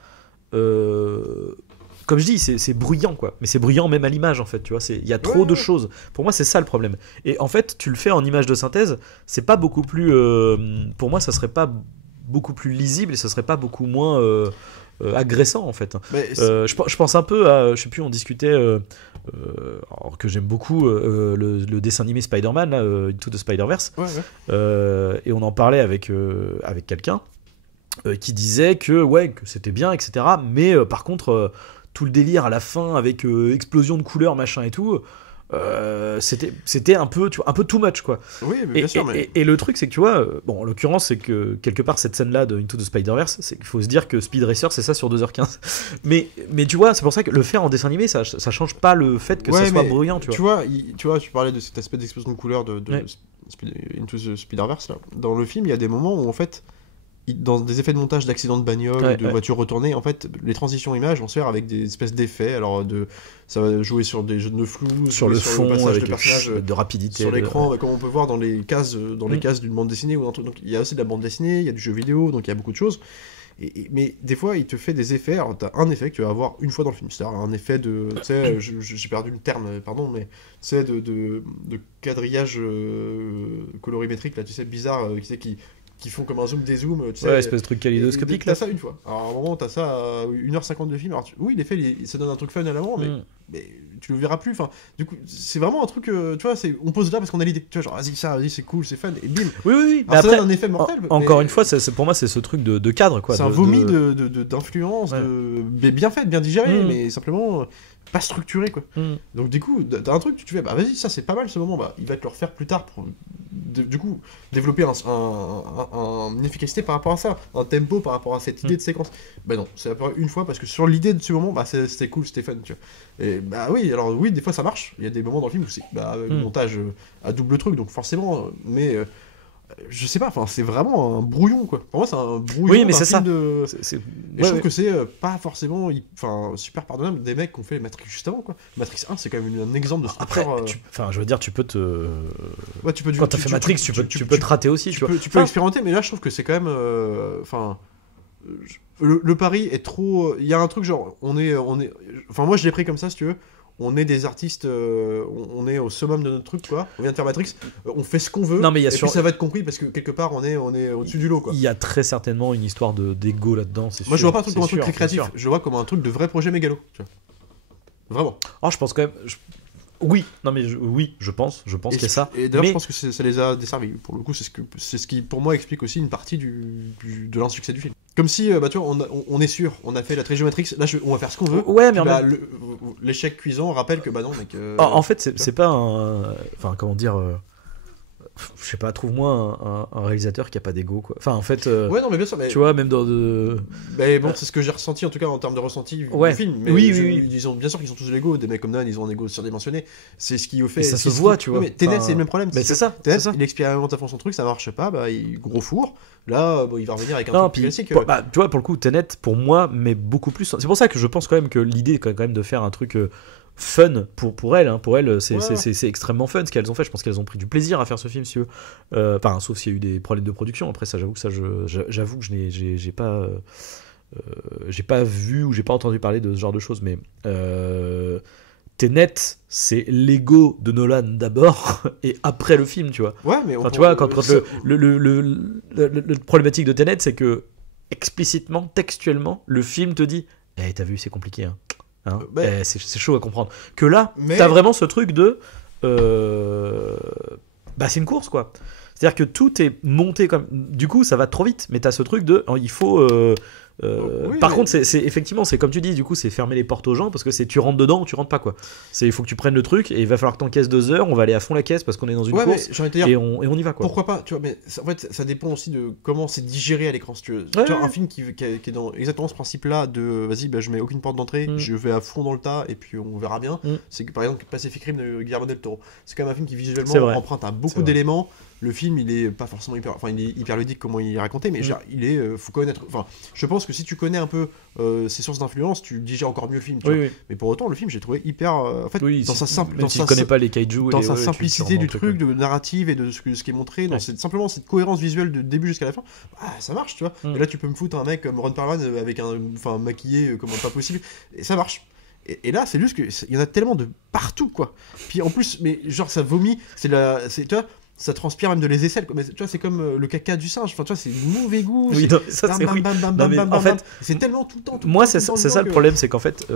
Comme je dis, c'est bruyant, quoi. Mais c'est bruyant même à l'image, en fait, tu vois. Il y a trop de choses. Pour moi, c'est ça le problème. Et en fait, tu le fais en image de synthèse, c'est pas beaucoup plus... pour moi, ça serait pas beaucoup plus lisible, et ça serait pas beaucoup moins agressant, en fait. Je pense un peu à... Je sais plus, on discutait... alors que j'aime beaucoup le dessin animé Spider-Man, là, Into the Spider-Verse. Et on en parlait avec quelqu'un qui disait que c'était bien, etc. Mais par contre... tout le délire à la fin avec explosion de couleurs, machin et tout, c'était un peu too much, quoi. Oui, mais bien sûr. Et le truc, c'est que tu vois, en l'occurrence, c'est que quelque part cette scène-là de Into the Spider-Verse, c'est qu'il faut se dire que Speed Racer, c'est ça sur 2h15. Mais tu vois, c'est pour ça que le faire en dessin animé, ça change pas le fait que ça soit bruyant, tu vois. Tu vois, tu parlais de cet aspect d'explosion de couleurs de Into the Spider-Verse, là. Dans le film, il y a des moments où en fait, dans des effets de montage d'accidents de bagnole, de voitures retournées, en fait, les transitions images vont se faire avec des espèces d'effets. Alors, ça va jouer sur des jeux de flou, sur le fond, le passage avec de personnages de rapidité sur l'écran, comme on peut voir dans les cases, d'une bande dessinée ou un truc. Donc, il y a aussi de la bande dessinée, il y a du jeu vidéo, donc il y a beaucoup de choses. Mais des fois, il te fait des effets. Alors, t'as un effet que tu vas avoir une fois dans le film, c'est-à-dire un effet de, tu sais, j'ai perdu le terme, pardon, mais tu sais, de quadrillage colorimétrique là, tu sais, bizarre, qui font comme un zoom dézoom, tu sais, espèce de truc kaléidoscopique là. T'as ça une fois. Alors à un moment, t'as ça à 1h50 de film. Alors oui, les faits, ça donne un truc fun à l'avant, mais tu le verras plus. Enfin, du coup, c'est vraiment un truc, tu vois, on pose là parce qu'on a l'idée. Tu vois, genre, vas-y, c'est cool, c'est fun, et bim. Oui. Alors, ça donne un effet mortel. Encore une fois, pour moi, c'est ce truc de cadre, quoi. C'est un vomi d'influence, bien fait, bien digéré, mais simplement pas structuré, quoi. Donc du coup, t'as un truc, tu fais, vas-y, ça c'est pas mal ce moment, il va te le refaire plus tard du coup développer une efficacité par rapport à ça, un tempo par rapport à cette idée de séquence. Bah non, c'est apparu une fois parce que sur l'idée de ce moment, bah c'était cool, c'était fun, tu vois. Et bah oui, alors oui, des fois ça marche. Il y a des moments dans le film où c'est le montage à double truc, donc forcément, mais je sais pas, enfin c'est vraiment un brouillon quoi. Pour moi c'est un brouillon. Oui, mais c'est ça. Et je trouve que c'est pas forcément super pardonnable des mecs qui ont fait Matrix juste avant quoi. Matrix 1 c'est quand même un exemple de structure. Après, je veux dire, tu peux te. Ouais, tu peux. Quand t'as fait Matrix, tu peux te rater aussi. Tu peux expérimenter, mais là je trouve que c'est quand même. Le pari est trop. Il y a un truc genre on est. Enfin moi je l'ai pris comme ça si tu veux. On est des artistes, on est au summum de notre truc, quoi. On vient de faire Matrix, on fait ce qu'on veut, puis ça va être compris parce que quelque part on est au-dessus du lot, quoi. Il y a très certainement une histoire d'ego là-dedans, c'est sûr. Moi je vois pas un truc comme un truc très créatif, je vois comme un truc de vrai projet mégalo, tu vois. Vraiment. Oh, je pense quand même. Oui, non mais je pense qu'il y a ça. Et d'ailleurs, je pense que ça les a desservis. Pour le coup, c'est ce qui, pour moi, explique aussi une partie de l'insuccès du film. Comme si, tu vois, on est sûr, on a fait la trilogie Matrix, là, on va faire ce qu'on veut. Ouais, mais l'échec cuisant rappelle que, bah non, mec. En fait, c'est pas un. Enfin, comment dire. Je sais pas, trouve-moi un réalisateur qui a pas d'ego, quoi. Enfin, en fait. Ouais, non, mais bien sûr, mais. Tu vois, même dans Mais bon, c'est ce que j'ai ressenti, en tout cas, en termes de ressenti du film. Mais oui. Bien sûr qu'ils ont tous l'ego, des mecs comme Nolan, ils ont un ego surdimensionné. C'est ce qui fait. Et ça se voit, tu vois. Mais Tenet, c'est le même problème. Mais c'est ça. Il expérimente à fond son truc, ça marche pas, bah, gros four. Là, il va revenir avec un truc classique. Tu vois, pour le coup, Tenet, pour moi, mais beaucoup plus. C'est pour ça que je pense quand même que l'idée, quand même, de faire un truc. Fun pour elles, c'est extrêmement fun ce qu'elles ont fait. Je pense qu'elles ont pris du plaisir à faire ce film, si tu veux. Sauf s'il y a eu des problèmes de production. Après, ça, j'avoue que j'ai pas vu ou j'ai pas entendu parler de ce genre de choses. Mais Tenet, c'est l'ego de Nolan d'abord et après le film, tu vois. Ouais, mais tu vois, quand le problématique de Tenet, c'est que explicitement, textuellement, le film te dit, t'as vu, c'est compliqué, hein. C'est chaud à comprendre. Que là, t'as vraiment ce truc de c'est une course, quoi. C'est-à-dire que tout est monté comme. Du coup, ça va trop vite, mais t'as ce truc de. Il faut. Par contre, c'est effectivement, c'est comme tu dis, du coup, c'est fermer les portes aux gens parce que c'est tu rentres dedans ou tu rentres pas, quoi. Il faut que tu prennes le truc et il va falloir que t'encaisses 2 heures. On va aller à fond la caisse parce qu'on est dans une course et on y va, quoi. Pourquoi pas, tu vois, mais en fait, ça dépend aussi de comment c'est digéré à l'écran, si tu veux. Tu vois, un film qui est dans exactement ce principe-là de vas-y, je mets aucune porte d'entrée, je vais à fond dans le tas et puis on verra bien. C'est que par exemple, Pacific Rim de Guillermo del Toro, c'est quand même un film qui visuellement emprunte à beaucoup d'éléments. Le film, il est pas forcément il est hyper ludique comment il est raconté, mais faut connaître. Enfin, je pense que si tu connais un peu ses sources d'influence, tu digères encore mieux le film. Mais pour autant, le film, j'ai trouvé hyper. En fait, dans sa simplicité. Si tu connais pas les kaiju, dans sa simplicité du truc, de narrative et de ce qui est montré, simplement cette cohérence visuelle de début jusqu'à la fin, ça marche, tu vois. Et là, tu peux me foutre un mec comme Ron Perlman avec maquillé comme pas possible, et ça marche. Et là, c'est juste qu'il y en a tellement de partout, quoi. Puis en plus, mais genre, ça vomit, tu vois. Ça transpire même de les aisselles, mais tu vois, c'est comme le caca du singe. Enfin, tu vois, c'est mauvais goût. Oui, en fait, c'est tellement tout le temps. Moi, c'est ça le problème, c'est qu'en fait,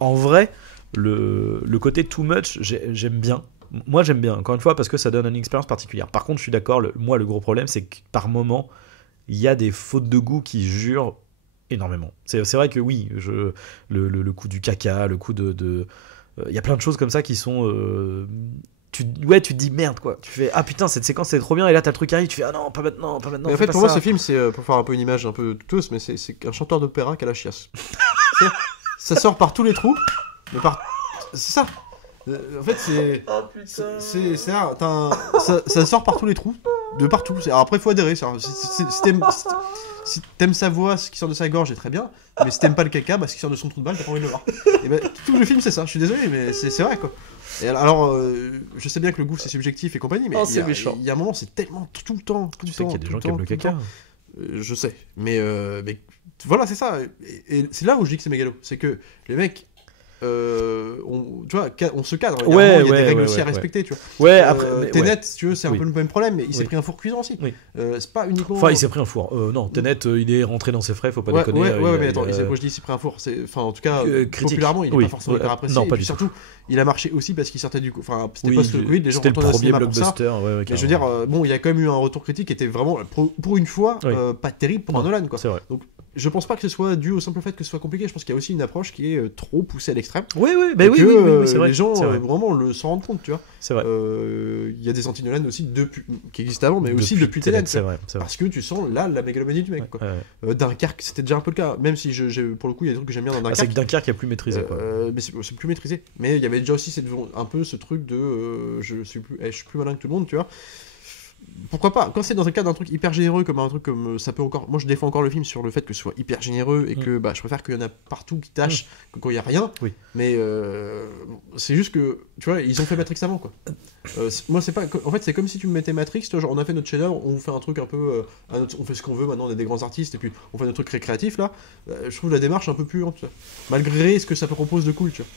en vrai, le côté too much, j'aime bien. Moi, j'aime bien. Encore une fois, parce que ça donne une expérience particulière. Par contre, je suis d'accord. Moi, le gros problème, c'est que par moment, il y a des fautes de goût qui jurent énormément. C'est vrai que oui, le coup du caca, le coup de y a plein de choses comme ça qui sont. Tu te dis merde, quoi. Tu fais putain, cette séquence c'est trop bien, et là t'as le truc qui arrive, tu fais non, pas maintenant. Mais en fait, pour moi, ce film, c'est pour faire un peu une image un peu douteuse, mais c'est un chanteur d'opéra qui a la chiasse. Ça sort par tous les trous, mais c'est ça. En fait, c'est ça. Ça sort par tous les trous, de partout. Alors après, faut adhérer. Si t'aimes sa voix, ce qui sort de sa gorge est très bien, mais si t'aimes pas le caca, ce qui sort de son trou de balle, t'as pas envie de le voir. Et tout le film, c'est ça. Je suis désolé, mais c'est vrai, quoi. Et alors, je sais bien que le goût c'est subjectif et compagnie, mais il y a un moment, c'est tellement tout le temps. Tu sais qu'il y a des gens qui aiment le caca. Je sais, mais voilà, c'est ça. Et c'est là où je dis que c'est mégalo. C'est que les mecs. Tu vois, on se cadre. Il y a des règles aussi à respecter, tu vois. Après, Tenet, si tu veux, c'est un peu le même problème, mais il s'est pris un four cuisant aussi. C'est pas uniquement. Enfin, il s'est pris un four. Non, Tenet, il est rentré dans ses frais, faut pas déconner. Mais attends, moi je dis il s'est pris un four. Enfin, en tout cas, populairement, il est pas forcément hyper apprécié. Non, pas du tout. Surtout, il a marché aussi parce qu'il sortait du coup. Enfin, c'était post-Covid, les gens retournaient au cinéma pour ça. Je veux dire, bon, il y a quand même eu un retour critique qui était vraiment, pour une fois, pas terrible pour Nolan, quoi. C'est vrai. Donc, je pense pas que ce soit dû au simple fait que ce soit compliqué. Je pense qu'il y a aussi une approche qui est trop poussée à l'extrême. extrême. Oui, et oui, c'est vrai. Les gens c'est vrai. vraiment s'en rendent compte, tu vois. C'est vrai. Il y a des anti-Nolan aussi qui existent avant, mais aussi depuis Tenet. C'est vrai. Parce que tu sens là la mégalomanie du mec. Quoi. Ouais. Dunkerque, c'était déjà un peu le cas. Même si pour le coup, il y a des trucs que j'aime bien dans Dunkerque. C'est que Dunkerque a plus maîtrisé. Quoi. Mais c'est plus maîtrisé. Mais il y avait déjà aussi un peu ce truc de je suis plus malin que tout le monde, tu vois. Pourquoi pas, quand c'est dans un cas d'un truc hyper généreux comme un truc comme ça peut encore, moi je défends encore le film sur le fait que ce soit hyper généreux et que je préfère qu'il y en a partout qui tâchent que quand il y a rien. Mais c'est juste que tu vois, ils ont fait Matrix avant quoi. Moi c'est pas, en fait c'est comme si tu me mettais Matrix, tu vois, genre on a fait notre chef-d'œuvre, on fait un truc un peu on fait ce qu'on veut, maintenant on est des grands artistes et puis on fait notre truc récréatif là. Je trouve la démarche un peu puante, tu vois. Malgré ce que ça propose de cool, tu vois.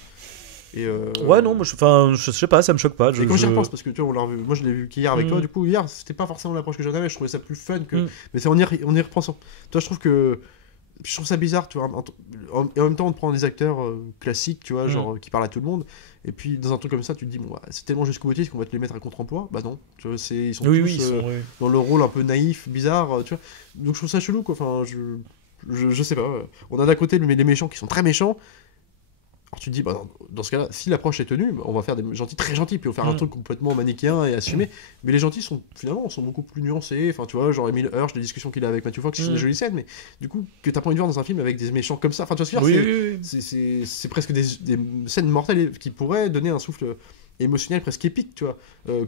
Ouais, non, moi je sais pas, ça me choque pas. Et quand j'y repense, parce que tu vois, moi je l'ai vu qu'hier avec toi, du coup, hier c'était pas forcément l'approche que j'en avais, je trouvais ça plus fun que. Mais c'est en y repensant. Toi, je trouve ça bizarre, tu vois. Et en même temps, on te prend des acteurs classiques, tu vois, genre qui parlent à tout le monde. Et puis dans un truc comme ça, tu te dis, bon, c'est tellement jusqu'au boutiste qu'on va te les mettre à contre-emploi. Bah non, tu vois, ils sont tous dans leur rôle un peu naïf, bizarre, tu vois. Donc je trouve ça chelou, quoi. Enfin, je sais pas. On a d'un côté les méchants qui sont très méchants. Alors tu te dis, bah, dans ce cas-là, si l'approche est tenue, on va faire des gentils très gentils, puis on va faire un truc complètement manichéen et assumé. Mais les gentils sont beaucoup plus nuancés. Enfin, tu vois, genre Emile Hirsch, les discussions qu'il a avec Matthew Fox, qui sont des jolies scènes, mais du coup, que t'as pas envie de voir dans un film avec des méchants comme ça. Enfin, tu vois ce que je veux dire, c'est presque des scènes mortelles qui pourraient donner un souffle émotionnel presque épique, tu vois.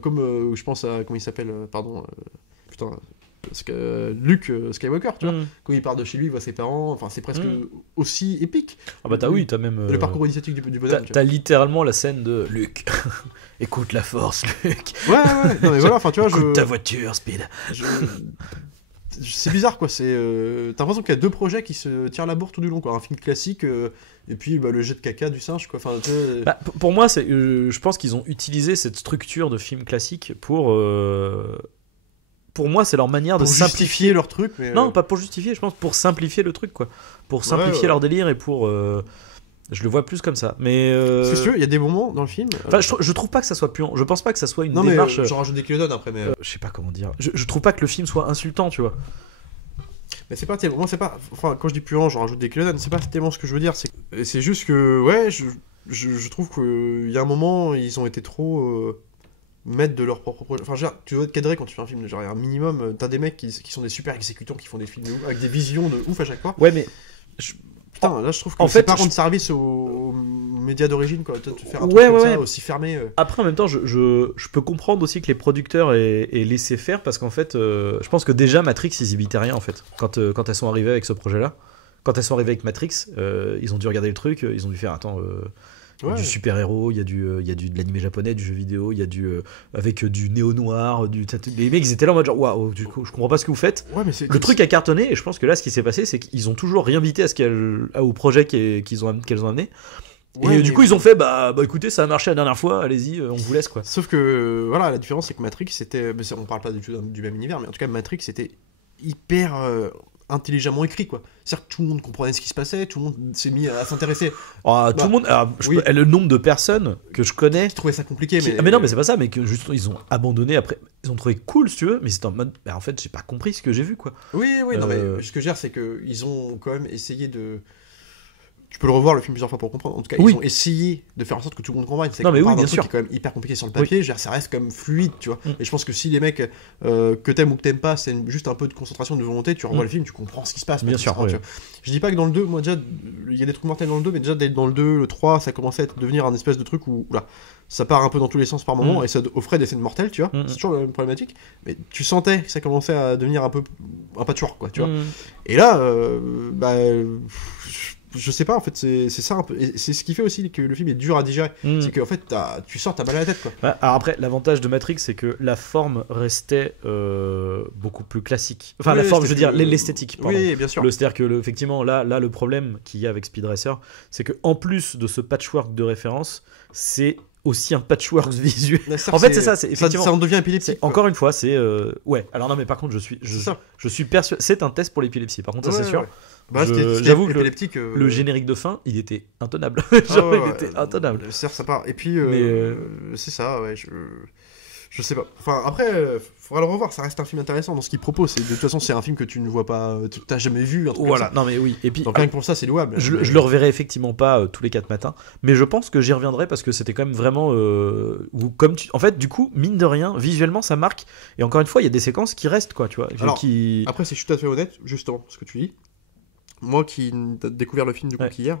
Comme je pense à, comment il s'appelle, Luke Skywalker, tu vois, quand il part de chez lui, il voit ses parents, enfin c'est presque aussi épique. Ah bah t'as même le parcours initiatique du bonhomme. T'as littéralement la scène de Luke. Écoute la force, Luke. Ouais, non mais voilà, enfin tu vois, écoute ta voiture, Speed. C'est bizarre quoi, t'as l'impression qu'il y a deux projets qui se tirent la bourre tout du long quoi, un film classique et puis le jet de caca du singe quoi. Enfin, pour moi, je pense qu'ils ont utilisé cette structure de film classique pour moi, c'est leur manière de simplifier leur truc. Mais non, pas pour justifier, je pense pour simplifier le truc, quoi. Pour simplifier leur délire et pour. Je le vois plus comme ça. Mais. C'est sûr, il y a des moments dans le film. Enfin, je trouve pas que ça soit puant. Je pense pas que ça soit une non, démarche. Mais, j'en rajoute des kilodons après, mais. Je sais pas comment dire. Je trouve pas que le film soit insultant, tu vois. Mais c'est pas tellement. Moi, c'est pas. Enfin, quand je dis puant, j'en rajoute des kilodons, c'est pas tellement ce que je veux dire. C'est juste que. Ouais, je trouve qu'il y a un moment, ils ont été trop. Mettre de leur propre projet. Enfin, tu dois être cadré quand tu fais un film. Genre, un minimum, t'as des mecs qui sont des super exécutants qui font des films de ouf, avec des visions de ouf à chaque fois. Ouais, mais. Putain, là je trouve que c'est pas rendre service aux médias d'origine, quoi. Tu faire un truc comme ça, aussi fermé. Après, en même temps, je peux comprendre aussi que les producteurs aient laissé faire parce qu'en fait, je pense que déjà Matrix, ils y bitaient rien en fait. Quand elles sont arrivées avec ce projet-là, quand elles sont arrivées avec Matrix, ils ont dû regarder le truc, ils ont dû faire du super-héros, il y a de l'animé japonais, du jeu vidéo, il y a avec du néo-noir, les mecs ils étaient là en mode genre waouh, du coup je comprends pas ce que vous faites. Ouais, mais le truc a cartonné et je pense que là ce qui s'est passé c'est qu'ils ont toujours rien bité au projet qu'elles ont amené. Ouais, et du coup ils ont fait bah écoutez ça a marché la dernière fois, allez-y on vous laisse quoi. Sauf que voilà, la différence c'est que Matrix c'était, on parle pas du même univers, mais en tout cas Matrix c'était hyper intelligemment écrit quoi. C'est-à-dire que tout le monde comprenait ce qui se passait, tout le monde s'est mis à s'intéresser. Tout le monde, le nombre de personnes que je connais qui trouvaient ça compliqué, mais non, mais c'est pas ça, mais que juste ils ont abandonné après, ils ont trouvé cool si tu veux, mais c'est en mode en fait j'ai pas compris ce que j'ai vu quoi. Oui, non mais ce que je veux dire c'est que ils ont quand même essayé de. Tu peux le revoir le film plusieurs fois pour comprendre. En tout cas, ils ont essayé de faire en sorte que tout le monde comprenne. C'est non, mais oui, bien sûr. Qui est quand même hyper compliqué sur le papier. Ça reste quand même fluide, tu vois. Et je pense que si les mecs que t'aimes ou que t'aimes pas, c'est juste un peu de concentration, de volonté, tu revois le film, tu comprends ce qui se passe. Bien sûr. Tu vois. Je dis pas que dans le 2, moi déjà, il y a des trucs mortels dans le 2, mais déjà dans le 2, le 3, ça commençait à devenir un espèce de truc où là, ça part un peu dans tous les sens par moment et ça offrait des scènes mortelles, tu vois. C'est toujours la même problématique. Mais tu sentais que ça commençait à devenir un peu un patchwork, quoi, tu vois. Et là, je sais pas, en fait, c'est ça un peu. Et c'est ce qui fait aussi que le film est dur à digérer. C'est qu'en fait, tu sors, t'as mal à la tête, quoi. Alors après, l'avantage de Matrix, c'est que la forme restait beaucoup plus classique. Enfin, la forme, je veux dire, l'esthétique. Pardon. Oui, bien sûr. C'est-à-dire que, effectivement, là, le problème qu'il y a avec Speed Racer, c'est qu'en plus de ce patchwork de référence, c'est aussi un patchwork visuel. En fait, c'est ça. C'est effectivement. Ça en devient épileptique. Encore une fois, c'est ouais. Alors non, mais par contre, je suis persuadé. C'est un test pour l'épilepsie. Par contre, ça c'est sûr. Bah, j'avoue que le générique de fin, il était intenable. Il était intenable. Ça part. Et puis, c'est ça, ouais. Je sais pas. Enfin, après, faudra le revoir. Ça reste un film intéressant dans ce qu'il propose. De toute façon, c'est un film que tu ne vois pas, t'as jamais vu. Voilà, non mais oui. Et puis, donc rien que pour ça, c'est louable. Je le reverrai effectivement pas tous les 4 matins, mais je pense que j'y reviendrai parce que c'était quand même vraiment. En fait, du coup, mine de rien, visuellement, ça marque. Et encore une fois, il y a des séquences qui restent, quoi, tu vois. Alors, après, si je suis tout à fait honnête, justement, ce que tu dis, moi qui ai découvert le film du coup qu'hier.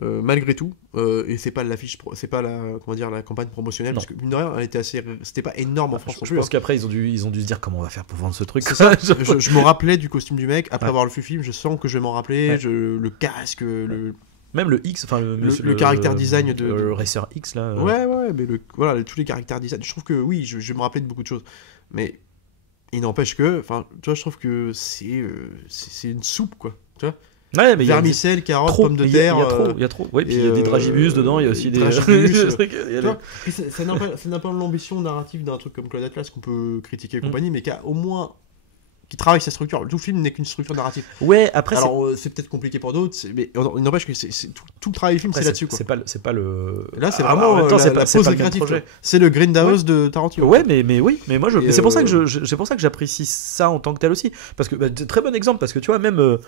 Malgré tout, et c'est pas l'affiche, c'est pas la campagne promotionnelle, parce que mine de rien, elle était c'était pas énorme en France. Je pense qu'après ils ont dû se dire comment on va faire pour vendre ce truc. C'est ça. je me rappelais du costume du mec après avoir vu le film. Je sens que je vais m'en rappeler. Le casque, même le X, enfin le caractère design de Racer X là. Ouais, mais voilà, tous les caractères design. Je trouve que oui, je vais me rappeler de beaucoup de choses, mais il n'empêche que, enfin, tu vois, je trouve que c'est une soupe, quoi, tu vois. Ouais, mais vermicelle, carottes, pommes de terre. Il y a trop. Ouais, puis il y a des dragibus dedans, il y a aussi des. Ça n'a pas l'ambition narrative d'un truc comme Cloud Atlas qu'on peut critiquer et compagnie, mais qui travaille sa structure. Tout le film n'est qu'une structure narrative. Ouais, après. Alors, c'est peut-être compliqué pour d'autres, mais il n'empêche que tout le travail du film, c'est là-dessus, quoi. C'est pas le. Là, c'est vraiment la pose créative. C'est le Grindhouse de Tarantino. Ouais, mais oui, mais moi, c'est pour ça que j'apprécie ça en tant que tel aussi. Parce que, très bon exemple, parce que tu vois, même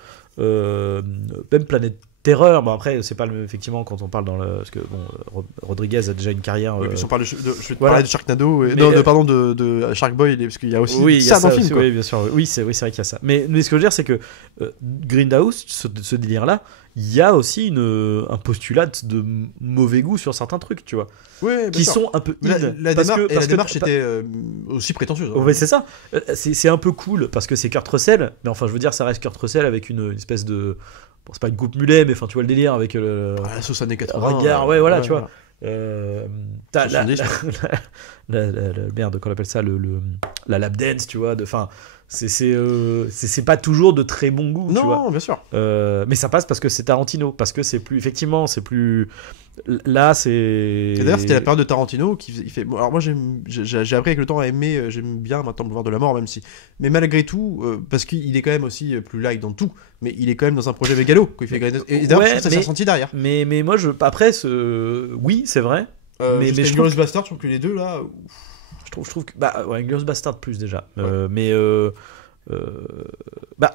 Planète Terreur, bon après c'est pas effectivement quand on parle parce que bon, Rodriguez a déjà une carrière. Oui, si on parle je vais te parler de Sharknado, de Shark Boy, parce qu'il y a aussi ça dans le film. Oui, bien sûr. Oui, c'est vrai qu'il y a ça. Mais ce que je veux dire, c'est que Grindhouse, ce délire-là, il y a aussi un postulat de mauvais goût sur certains trucs, tu vois, qui sont un peu la démarche était aussi prétentieuse. Oui, c'est ça. C'est un peu cool parce que c'est Kurt Russell, mais enfin je veux dire, ça reste Kurt Russell avec une espèce de. Bon, c'est pas une coupe mulet, mais enfin tu vois le délire avec la sauce années 80. Regard, voilà, tu vois. T'as merde, qu'on appelle ça, la lap dance, tu vois. Enfin, c'est pas toujours de très bon goût, tu vois. Non, bien sûr. Mais ça passe parce que c'est Tarantino, parce que c'est plus. Là, c'est. Et d'ailleurs, c'était la période de Tarantino il fait. Bon, alors moi, j'ai appris avec le temps à aimer. J'aime bien maintenant le voir de la mort, même si. Mais malgré tout, parce qu'il est quand même aussi plus light dans tout. Mais il est quand même dans un projet mégalo. Quoi. Il fait. Et d'ailleurs, ça s'est ressenti derrière. Mais moi, après, oui, c'est vrai. Mais Inglourious Bastard, je trouve que les deux là. Je trouve que. Inglourious Bastard plus déjà.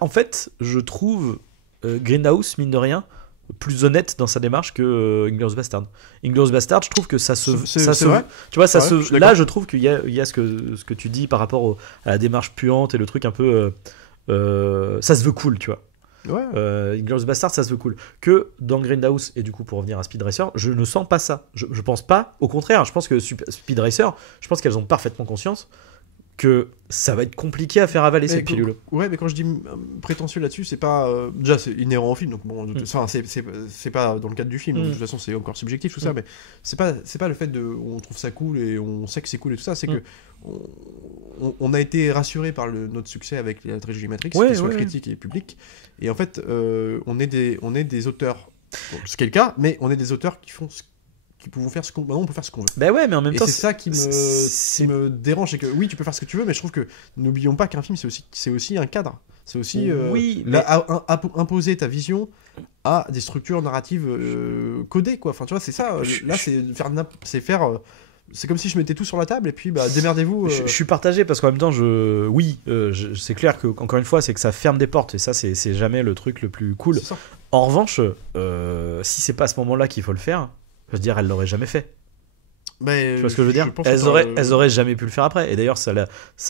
En fait, je trouve Grindhouse, mine de rien, plus honnête dans sa démarche que Inglourious Bastard. Inglourious Bastard, je trouve que ça se vrai. Tu vois, là je trouve qu'il y a ce que tu dis par rapport à la démarche puante et le truc un peu ça se veut cool, tu vois. Inglourious Bastard, ça se veut cool. Que dans Grindhouse, et du coup pour revenir à Speed Racer, je ne sens pas ça. Je pense pas, au contraire, je pense que Speed Racer, je pense qu'elles ont parfaitement conscience que ça va être compliqué à faire avaler cette pilule. Ouais, mais quand je dis prétentieux là-dessus, c'est pas déjà c'est inhérent au film, donc bon, c'est pas dans le cadre du film, donc de toute façon c'est encore subjectif tout ça, mais c'est pas le fait on trouve ça cool et on sait que c'est cool et tout ça, c'est que on a été rassuré par notre succès avec la trilogie Matrix, qu'il soit critique et public, et en fait on est des auteurs, ce qui est le cas, mais on est des auteurs qui pouvons faire ce qu'on on peut faire ce qu'on veut. Mais en même temps c'est ça qui me dérange, c'est que oui, tu peux faire ce que tu veux, mais je trouve que n'oublions pas qu'un film c'est aussi un cadre. C'est aussi imposer ta vision à des structures narratives codées, quoi. Enfin tu vois, c'est ça là c'est comme si je mettais tout sur la table et puis démerdez-vous. Je suis partagé parce qu'en même temps c'est clair que encore une fois c'est que ça ferme des portes et ça c'est jamais le truc le plus cool. En revanche, si c'est pas à ce moment-là qu'il faut le faire, je veux dire, elle l'aurait jamais fait. Tu vois ce que je veux dire ? Elles auraient jamais pu le faire après. Et d'ailleurs, ça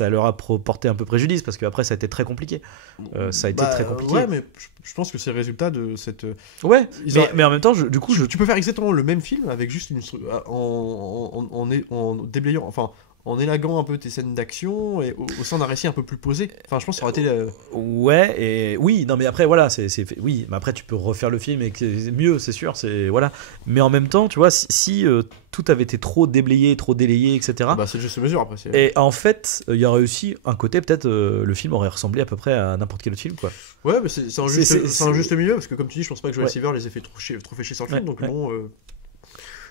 leur a porté un peu préjudice parce qu'après, ça a été très compliqué. Ça a été très compliqué. Ouais, mais je pense que c'est le résultat de cette. Ouais, mais en même temps, tu peux faire exactement le même film avec juste en déblayant. Enfin. En élaguant un peu tes scènes d'action et au sein d'un récit un peu plus posé. Enfin, je pense que ça aurait été. Ouais, et oui, non, mais après, voilà, oui, mais après, tu peux refaire le film et que c'est mieux, c'est sûr, voilà. Mais en même temps, tu vois, si tout avait été trop déblayé, trop délayé, etc. C'est juste mesure après. Et en fait, il y aurait aussi un côté, peut-être, le film aurait ressemblé à peu près à n'importe quel autre film, quoi. Ouais, mais c'est un juste milieu, parce que comme tu dis, je pense pas que Joel Silver les ait fait trop fait chier sur le film, donc bon.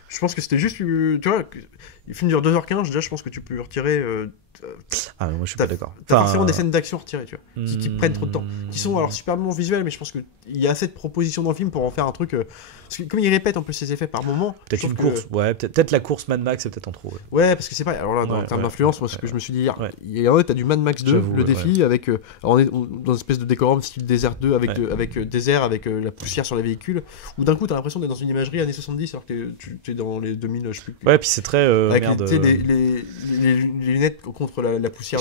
Je pense que c'était juste, tu vois, le film dure 2h15, déjà je pense que tu peux retirer Ah, mais moi je suis pas d'accord. T'as forcément des scènes d'action retirées, tu vois, qui prennent trop de temps, qui sont alors superbement visuelles, mais je pense qu'il y a assez de propositions dans le film pour en faire un truc. Parce que comme il répète en plus ses effets par moment. Peut-être une course, peut-être la course Mad Max, c'est peut-être en trop. Ouais, parce que c'est pas. Alors là, en termes d'influence, moi, ce que je me suis dit hier, il y en a, t'as du Mad Max 2, le défi, avec. On est dans une espèce de décorum style Desert 2, avec désert, avec la poussière sur les véhicules, où d'un coup, t'as l'impression d'être dans une imagerie années 70, alors que tu es dans les 2000, je sais plus. Ouais, puis c'est très. Avec les lunettes contre la poussière,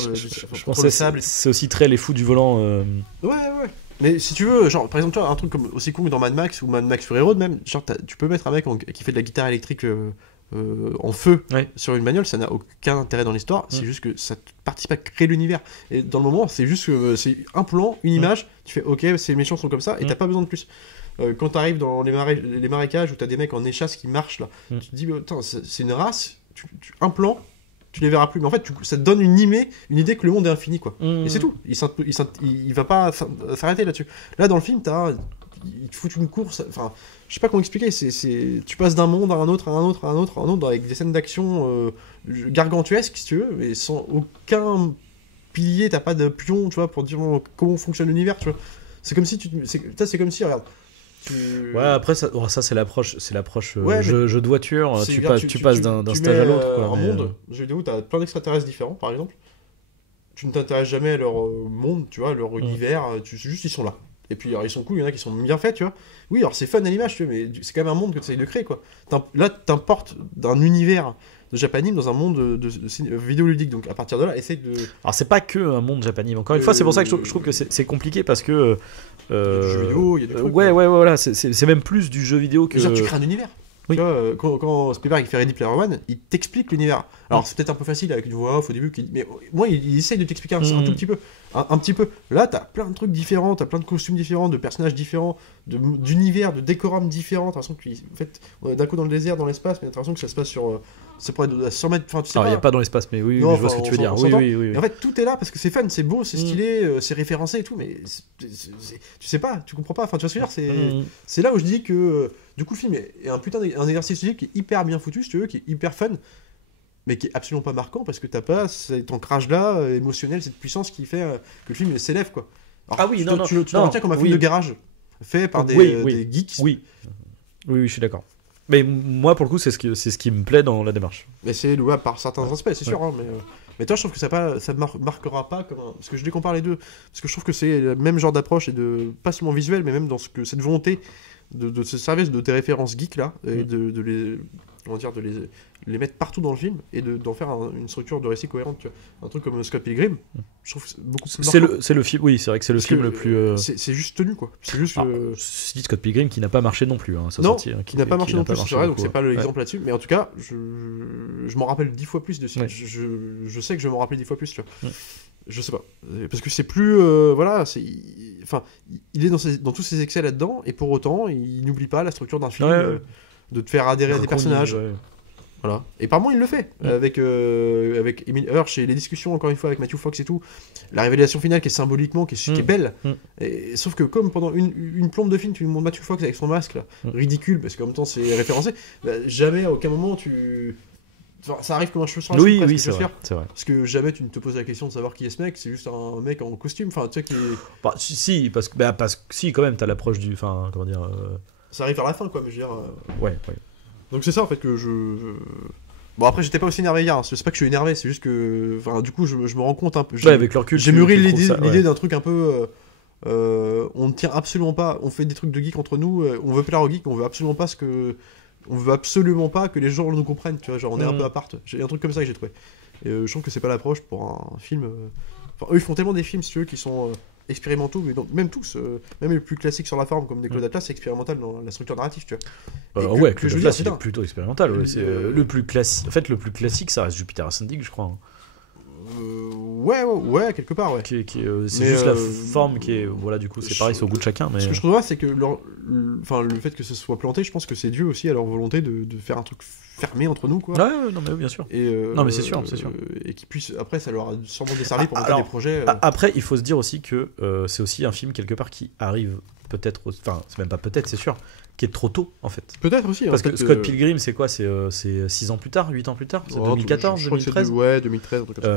contre le sable. C'est aussi très les fous du volant. Ouais. Mais si tu veux, genre, par exemple, tu vois, un truc comme aussi con que dans Mad Max ou Mad Max Fury Road, même, genre, tu peux mettre un mec qui fait de la guitare électrique en feu sur une bagnole, ça n'a aucun intérêt dans l'histoire, c'est juste que ça participe à créer l'univers. Et dans le moment, c'est juste que c'est un plan, une image, tu fais ok, ces méchants sont comme ça, et t'as pas besoin de plus. Quand t'arrives dans les marécages où t'as des mecs en échasse qui marchent là, tu te dis, c'est une race, un plan. Tu les verras plus, mais en fait ça te donne une idée que le monde est infini, quoi. Et c'est tout, il va pas s'arrêter là-dessus. Là dans le film ils te foutent une course, enfin je sais pas comment expliquer, tu passes d'un monde à un autre avec des scènes d'action gargantuesques si tu veux, mais sans aucun pilier, t'as pas de pion, tu vois, pour dire comment fonctionne l'univers, tu vois. C'est comme si c'est comme si, regarde. Ouais, après ça c'est l'approche jeu de voiture, tu passes d'un stage à l'autre, quoi. Un monde, jeu vidéo, t'as plein d'extraterrestres différents par exemple. Tu ne t'intéresses jamais à leur monde, tu vois, à leur univers, juste ils sont là. Et puis alors, ils sont cool, il y en a qui sont bien faits, tu vois. Oui, alors c'est fun à l'image, tu vois, mais c'est quand même un monde que tu essayes de créer, quoi. Là, t'importes d'un univers de Japanime dans un monde de vidéoludique, donc à partir de là, essaye de... Alors c'est pas que un monde Japanime, encore une fois, c'est pour ça que je trouve que c'est compliqué, parce que... du jeu vidéo, il y a des trucs... Ouais, voilà, c'est même plus du jeu vidéo que... Genre, tu crées un univers. Oui. Tu vois, quand Spielberg fait Ready Player One, il t'explique l'univers. Alors c'est peut-être un peu facile avec une voix off au début, mais moi il essaye de t'expliquer un tout petit peu. Un petit peu. Là t'as plein de trucs différents, t'as plein de costumes différents, de personnages différents, d'univers, de décorums différents. T'as l'impression qu'en fait, on est d'un coup dans le désert, dans l'espace, mais t'as l'impression que ça se passe sur... c'est pour être à 100 mètres... Enfin, tu sais il n'y a pas dans l'espace, mais oui, je vois ce que tu veux dire. Oui. Et en fait tout est là parce que c'est fun, c'est beau, c'est stylé, c'est référencé et tout, mais tu sais pas, tu comprends pas. Enfin tu vois ce que je veux dire, c'est là où je dis que... Du coup, le film est un exercice physique qui est hyper bien foutu, si tu veux, qui est hyper fun, mais qui est absolument pas marquant parce que t'as pas cet ancrage-là émotionnel, cette puissance qui fait que le film s'élève, quoi. Alors, tu le retiens comme un film de garage fait par des geeks. Oui, je suis d'accord. Mais moi, pour le coup, c'est ce qui me plaît dans la démarche. Mais c'est louable par certains aspects, c'est sûr, hein, mais toi, je trouve que ça marquera pas comme un... Parce que je les compare les deux, parce que je trouve que c'est le même genre d'approche, et pas seulement visuel, mais même dans cette volonté de se servir de tes références geeks là, et de les mettre partout dans le film, et d'en faire une structure de récit cohérente, tu vois. Un truc comme Scott Pilgrim, je trouve que c'est beaucoup plus marquant. C'est le film, oui, c'est vrai que c'est le film le plus... C'est juste tenu, quoi. C'est juste... C'est dit Scott Pilgrim qui n'a pas marché non plus, hein, qui n'a pas marché non plus, c'est vrai, donc c'est pas l'exemple là-dessus, mais en tout cas, je m'en rappelle 10 fois plus de ça. Je sais que je vais m'en rappeler 10 fois plus, tu vois. Je sais pas, parce que c'est plus il est dans tous ses excès là-dedans, et pour autant il n'oublie pas la structure d'un film, de te faire adhérer à des personnages, voilà. Et par moments il le fait avec Emile Hirsch, et les discussions encore une fois avec Matthew Fox et tout, la révélation finale qui est symboliquement qui est belle, et sauf que comme pendant une plombe de film tu nous montres Matthew Fox avec son masque là, ridicule parce qu'en même temps c'est référencé, jamais à aucun moment Enfin, ça arrive comme un cheveu sur la soupe, oui, c'est vrai. Parce que jamais tu ne te poses la question de savoir qui est ce mec, c'est juste un mec en costume, enfin tu sais qui est... si, parce que quand même t'as l'approche du... Enfin, comment dire... Ça arrive vers la fin, quoi, mais je veux dire... Ouais. Donc c'est ça, en fait, que Bon, après, j'étais pas aussi énervé hier, hein. C'est pas que je suis énervé, c'est juste que... Enfin, du coup, je me rends compte un peu... avec le recul, j'ai mûri l'idée d'un truc un peu... on ne tient absolument pas... On fait des trucs de geek entre nous, on veut plaire aux geeks, on veut absolument pas on veut absolument pas que les gens nous comprennent, tu vois, genre on est un peu à part. J'ai un truc comme ça que j'ai trouvé. Et je trouve que c'est pas l'approche pour un film. Enfin, eux ils font tellement des films, si tu veux, qui sont expérimentaux, mais donc, même tous, même les plus classiques sur la forme, comme des Claude Atlas, c'est expérimental dans la structure narrative, tu vois. Claude Atlas, c'est plutôt expérimental. Le plus classique. En fait, le plus classique, ça reste Jupiter Ascending, je crois. Hein. Ouais, quelque part, ouais. C'est juste la forme qui est... Voilà, du coup, c'est pareil, c'est au goût de chacun. Mais... Ce que je trouve, c'est que le fait que ce soit planté, je pense que c'est dû aussi à leur volonté de faire un truc fermé entre nous, quoi. Ouais, non, mais bien sûr. Non, mais c'est sûr. Et qui puisse... Après, ça leur a sûrement desservi pour monter des projets... Après, il faut se dire aussi que c'est aussi un film, quelque part, qui arrive peut-être, enfin c'est même pas peut-être, c'est sûr, qui est trop tôt en fait. Peut-être aussi. Parce que Scott Pilgrim, c'est quoi, c'est 6 ans plus tard, 8 ans plus tard, c'est 2014, je crois que 2013. ouais, 2013, un truc comme ça.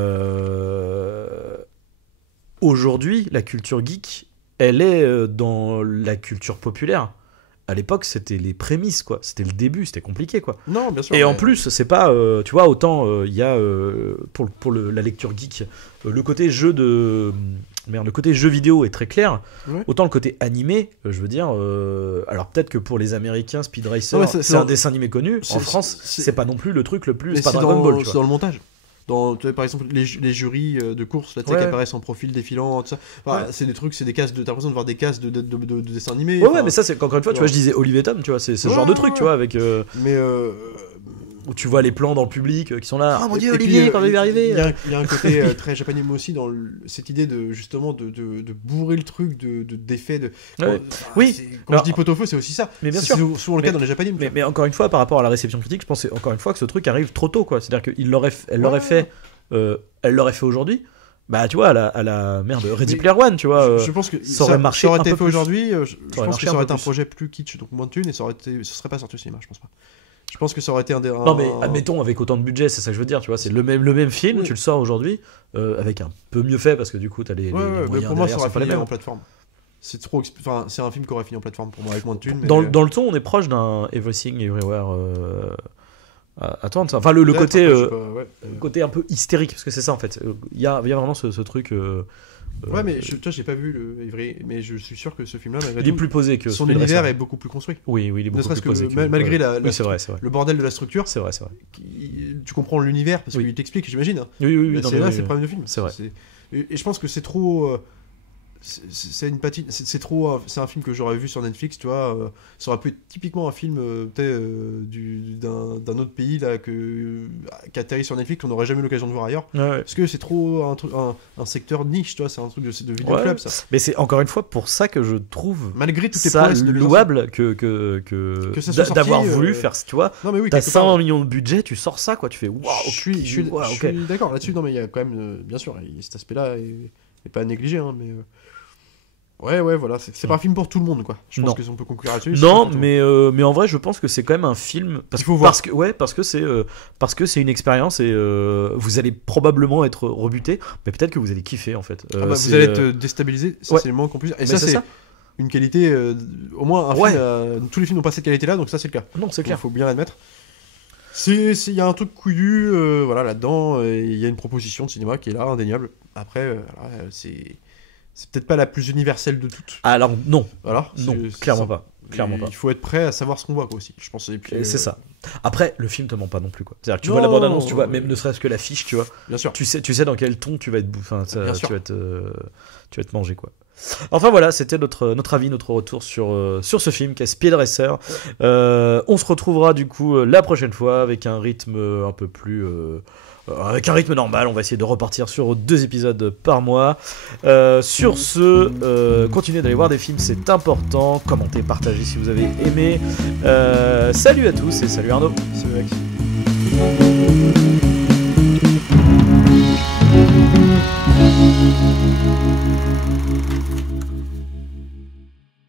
Aujourd'hui, la culture geek, elle est dans la culture populaire. À l'époque, c'était les prémices, quoi. C'était le début, c'était compliqué, quoi. Non, bien sûr. Et en plus, c'est pas, tu vois, autant il y a pour la lecture geek, le côté le côté jeu vidéo est très clair. Ouais. Autant le côté animé, je veux dire, alors peut-être que pour les Américains, Speed Racer, Ouais, c'est un dessin animé connu. En France, c'est pas non plus le truc le plus. C'est pas Dragon Ball, tu vois. C'est dans le montage. Tu vois, par exemple, les jurys de course là, qui apparaissent en profil défilant, tout ça. Enfin, c'est des trucs, c'est des cases de. T'as l'impression de voir des cases de dessins animés. Ouais, mais ça, c'est encore une fois, tu vois, je disais Olivier Tom, tu vois, c'est ce genre de truc, tu vois, avec. Mais. Où tu vois les plans dans le public qui sont là. Oh mon dieu, et Olivier, puis, quand il va arriver. Il y a un côté très japonais, mais aussi dans cette idée de justement de bourrer le truc d'effets. Oui. Quand je dis pot-au-feu, c'est aussi ça. Mais bien sûr. C'est souvent le cas dans les japonais. Mais encore une fois, par rapport à la réception critique, je pense encore une fois que ce truc arrive trop tôt, quoi. C'est-à-dire qu'elle l'aurait fait aujourd'hui. Bah tu vois, à la merde, Ready Player One, tu vois. Je pense que ça aurait marché. Ça aurait été fait aujourd'hui. Je pense que ça aurait été un plus. projet plus kitsch, donc moins de thunes, et ce serait pas sorti au cinéma, je pense pas. Je pense que ça aurait été Non mais admettons avec autant de budget, c'est ça que je veux dire, tu vois, c'est le même film, tu le sors aujourd'hui avec un peu mieux fait parce que du coup t'as les moyens mais pour moi ça aurait pas les fini mêmes en plateforme. C'est un film qui aurait fini en plateforme pour moi avec moins de thunes. Dans le ton, on est proche d'un Everything Everywhere. Attends, enfin le côté côté un peu hystérique parce que c'est ça en fait. Il y a vraiment ce truc. Ouais, mais toi, j'ai pas vu le Ivry, mais je suis sûr que ce film-là, il est plus posé que son univers est beaucoup plus construit. Oui, il est beaucoup plus posé. Malgré c'est vrai. Le bordel de la structure, c'est vrai. Tu comprends l'univers parce qu'il t'explique, j'imagine. Oui. C'est le problème de film. C'est vrai. Et je pense que c'est trop. C'est une patine, c'est trop. C'est un film que j'aurais vu sur Netflix, tu vois. Ça aurait pu être typiquement un film d'un autre pays là qui atterrit sur Netflix qu'on n'aurait jamais eu l'occasion de voir ailleurs. Ouais. Parce que c'est trop un secteur niche, tu vois. C'est un truc de vidéoclub, ça. Mais c'est encore une fois pour ça que je trouve malgré toutes les ça promesses louable d'avoir voulu faire, tu vois. Non mais oui. T'as 5 millions de budget, tu sors ça, quoi. Tu fais waouh. Je suis d'accord là-dessus. Non mais il y a quand même, bien sûr, cet aspect-là est pas à négliger, hein, mais. Ouais, voilà, c'est pas un film pour tout le monde, quoi. Je pense que si on peut conclure là-dessus. Non, mais en vrai, je pense que c'est quand même un film parce que c'est une expérience et vous allez probablement être rebuté, mais peut-être que vous allez kiffer en fait. Vous allez être déstabilisé, ça c'est le moins qu'on puisse. Et ça c'est une qualité, au moins tous les films n'ont pas cette qualité-là, donc ça c'est le cas. Non, c'est clair. Faut bien l'admettre. Il y a un truc couillu, voilà, là-dedans. Il y a une proposition de cinéma qui est là, indéniable. Après, c'est peut-être pas la plus universelle de toutes. Alors non, voilà, clairement pas. Il faut être prêt à savoir ce qu'on voit, quoi, aussi. Je pense. C'est ça. Après, le film te ment pas non plus, quoi. C'est-à-dire que tu vois la bande-annonce, tu vois, même ne serait-ce que l'affiche, tu vois. Bien sûr. Tu sais dans quel ton tu vas être tu vas être mangé, quoi. Enfin voilà, c'était notre avis, notre retour sur ce film qu'est Speed Racer. On se retrouvera du coup la prochaine fois avec un rythme un peu plus avec un rythme normal. On va essayer de repartir sur 2 épisodes par mois. Sur ce, continuez d'aller voir des films, c'est important. Commentez, partagez si vous avez aimé. Salut à tous et salut Arnaud. Salut Alex.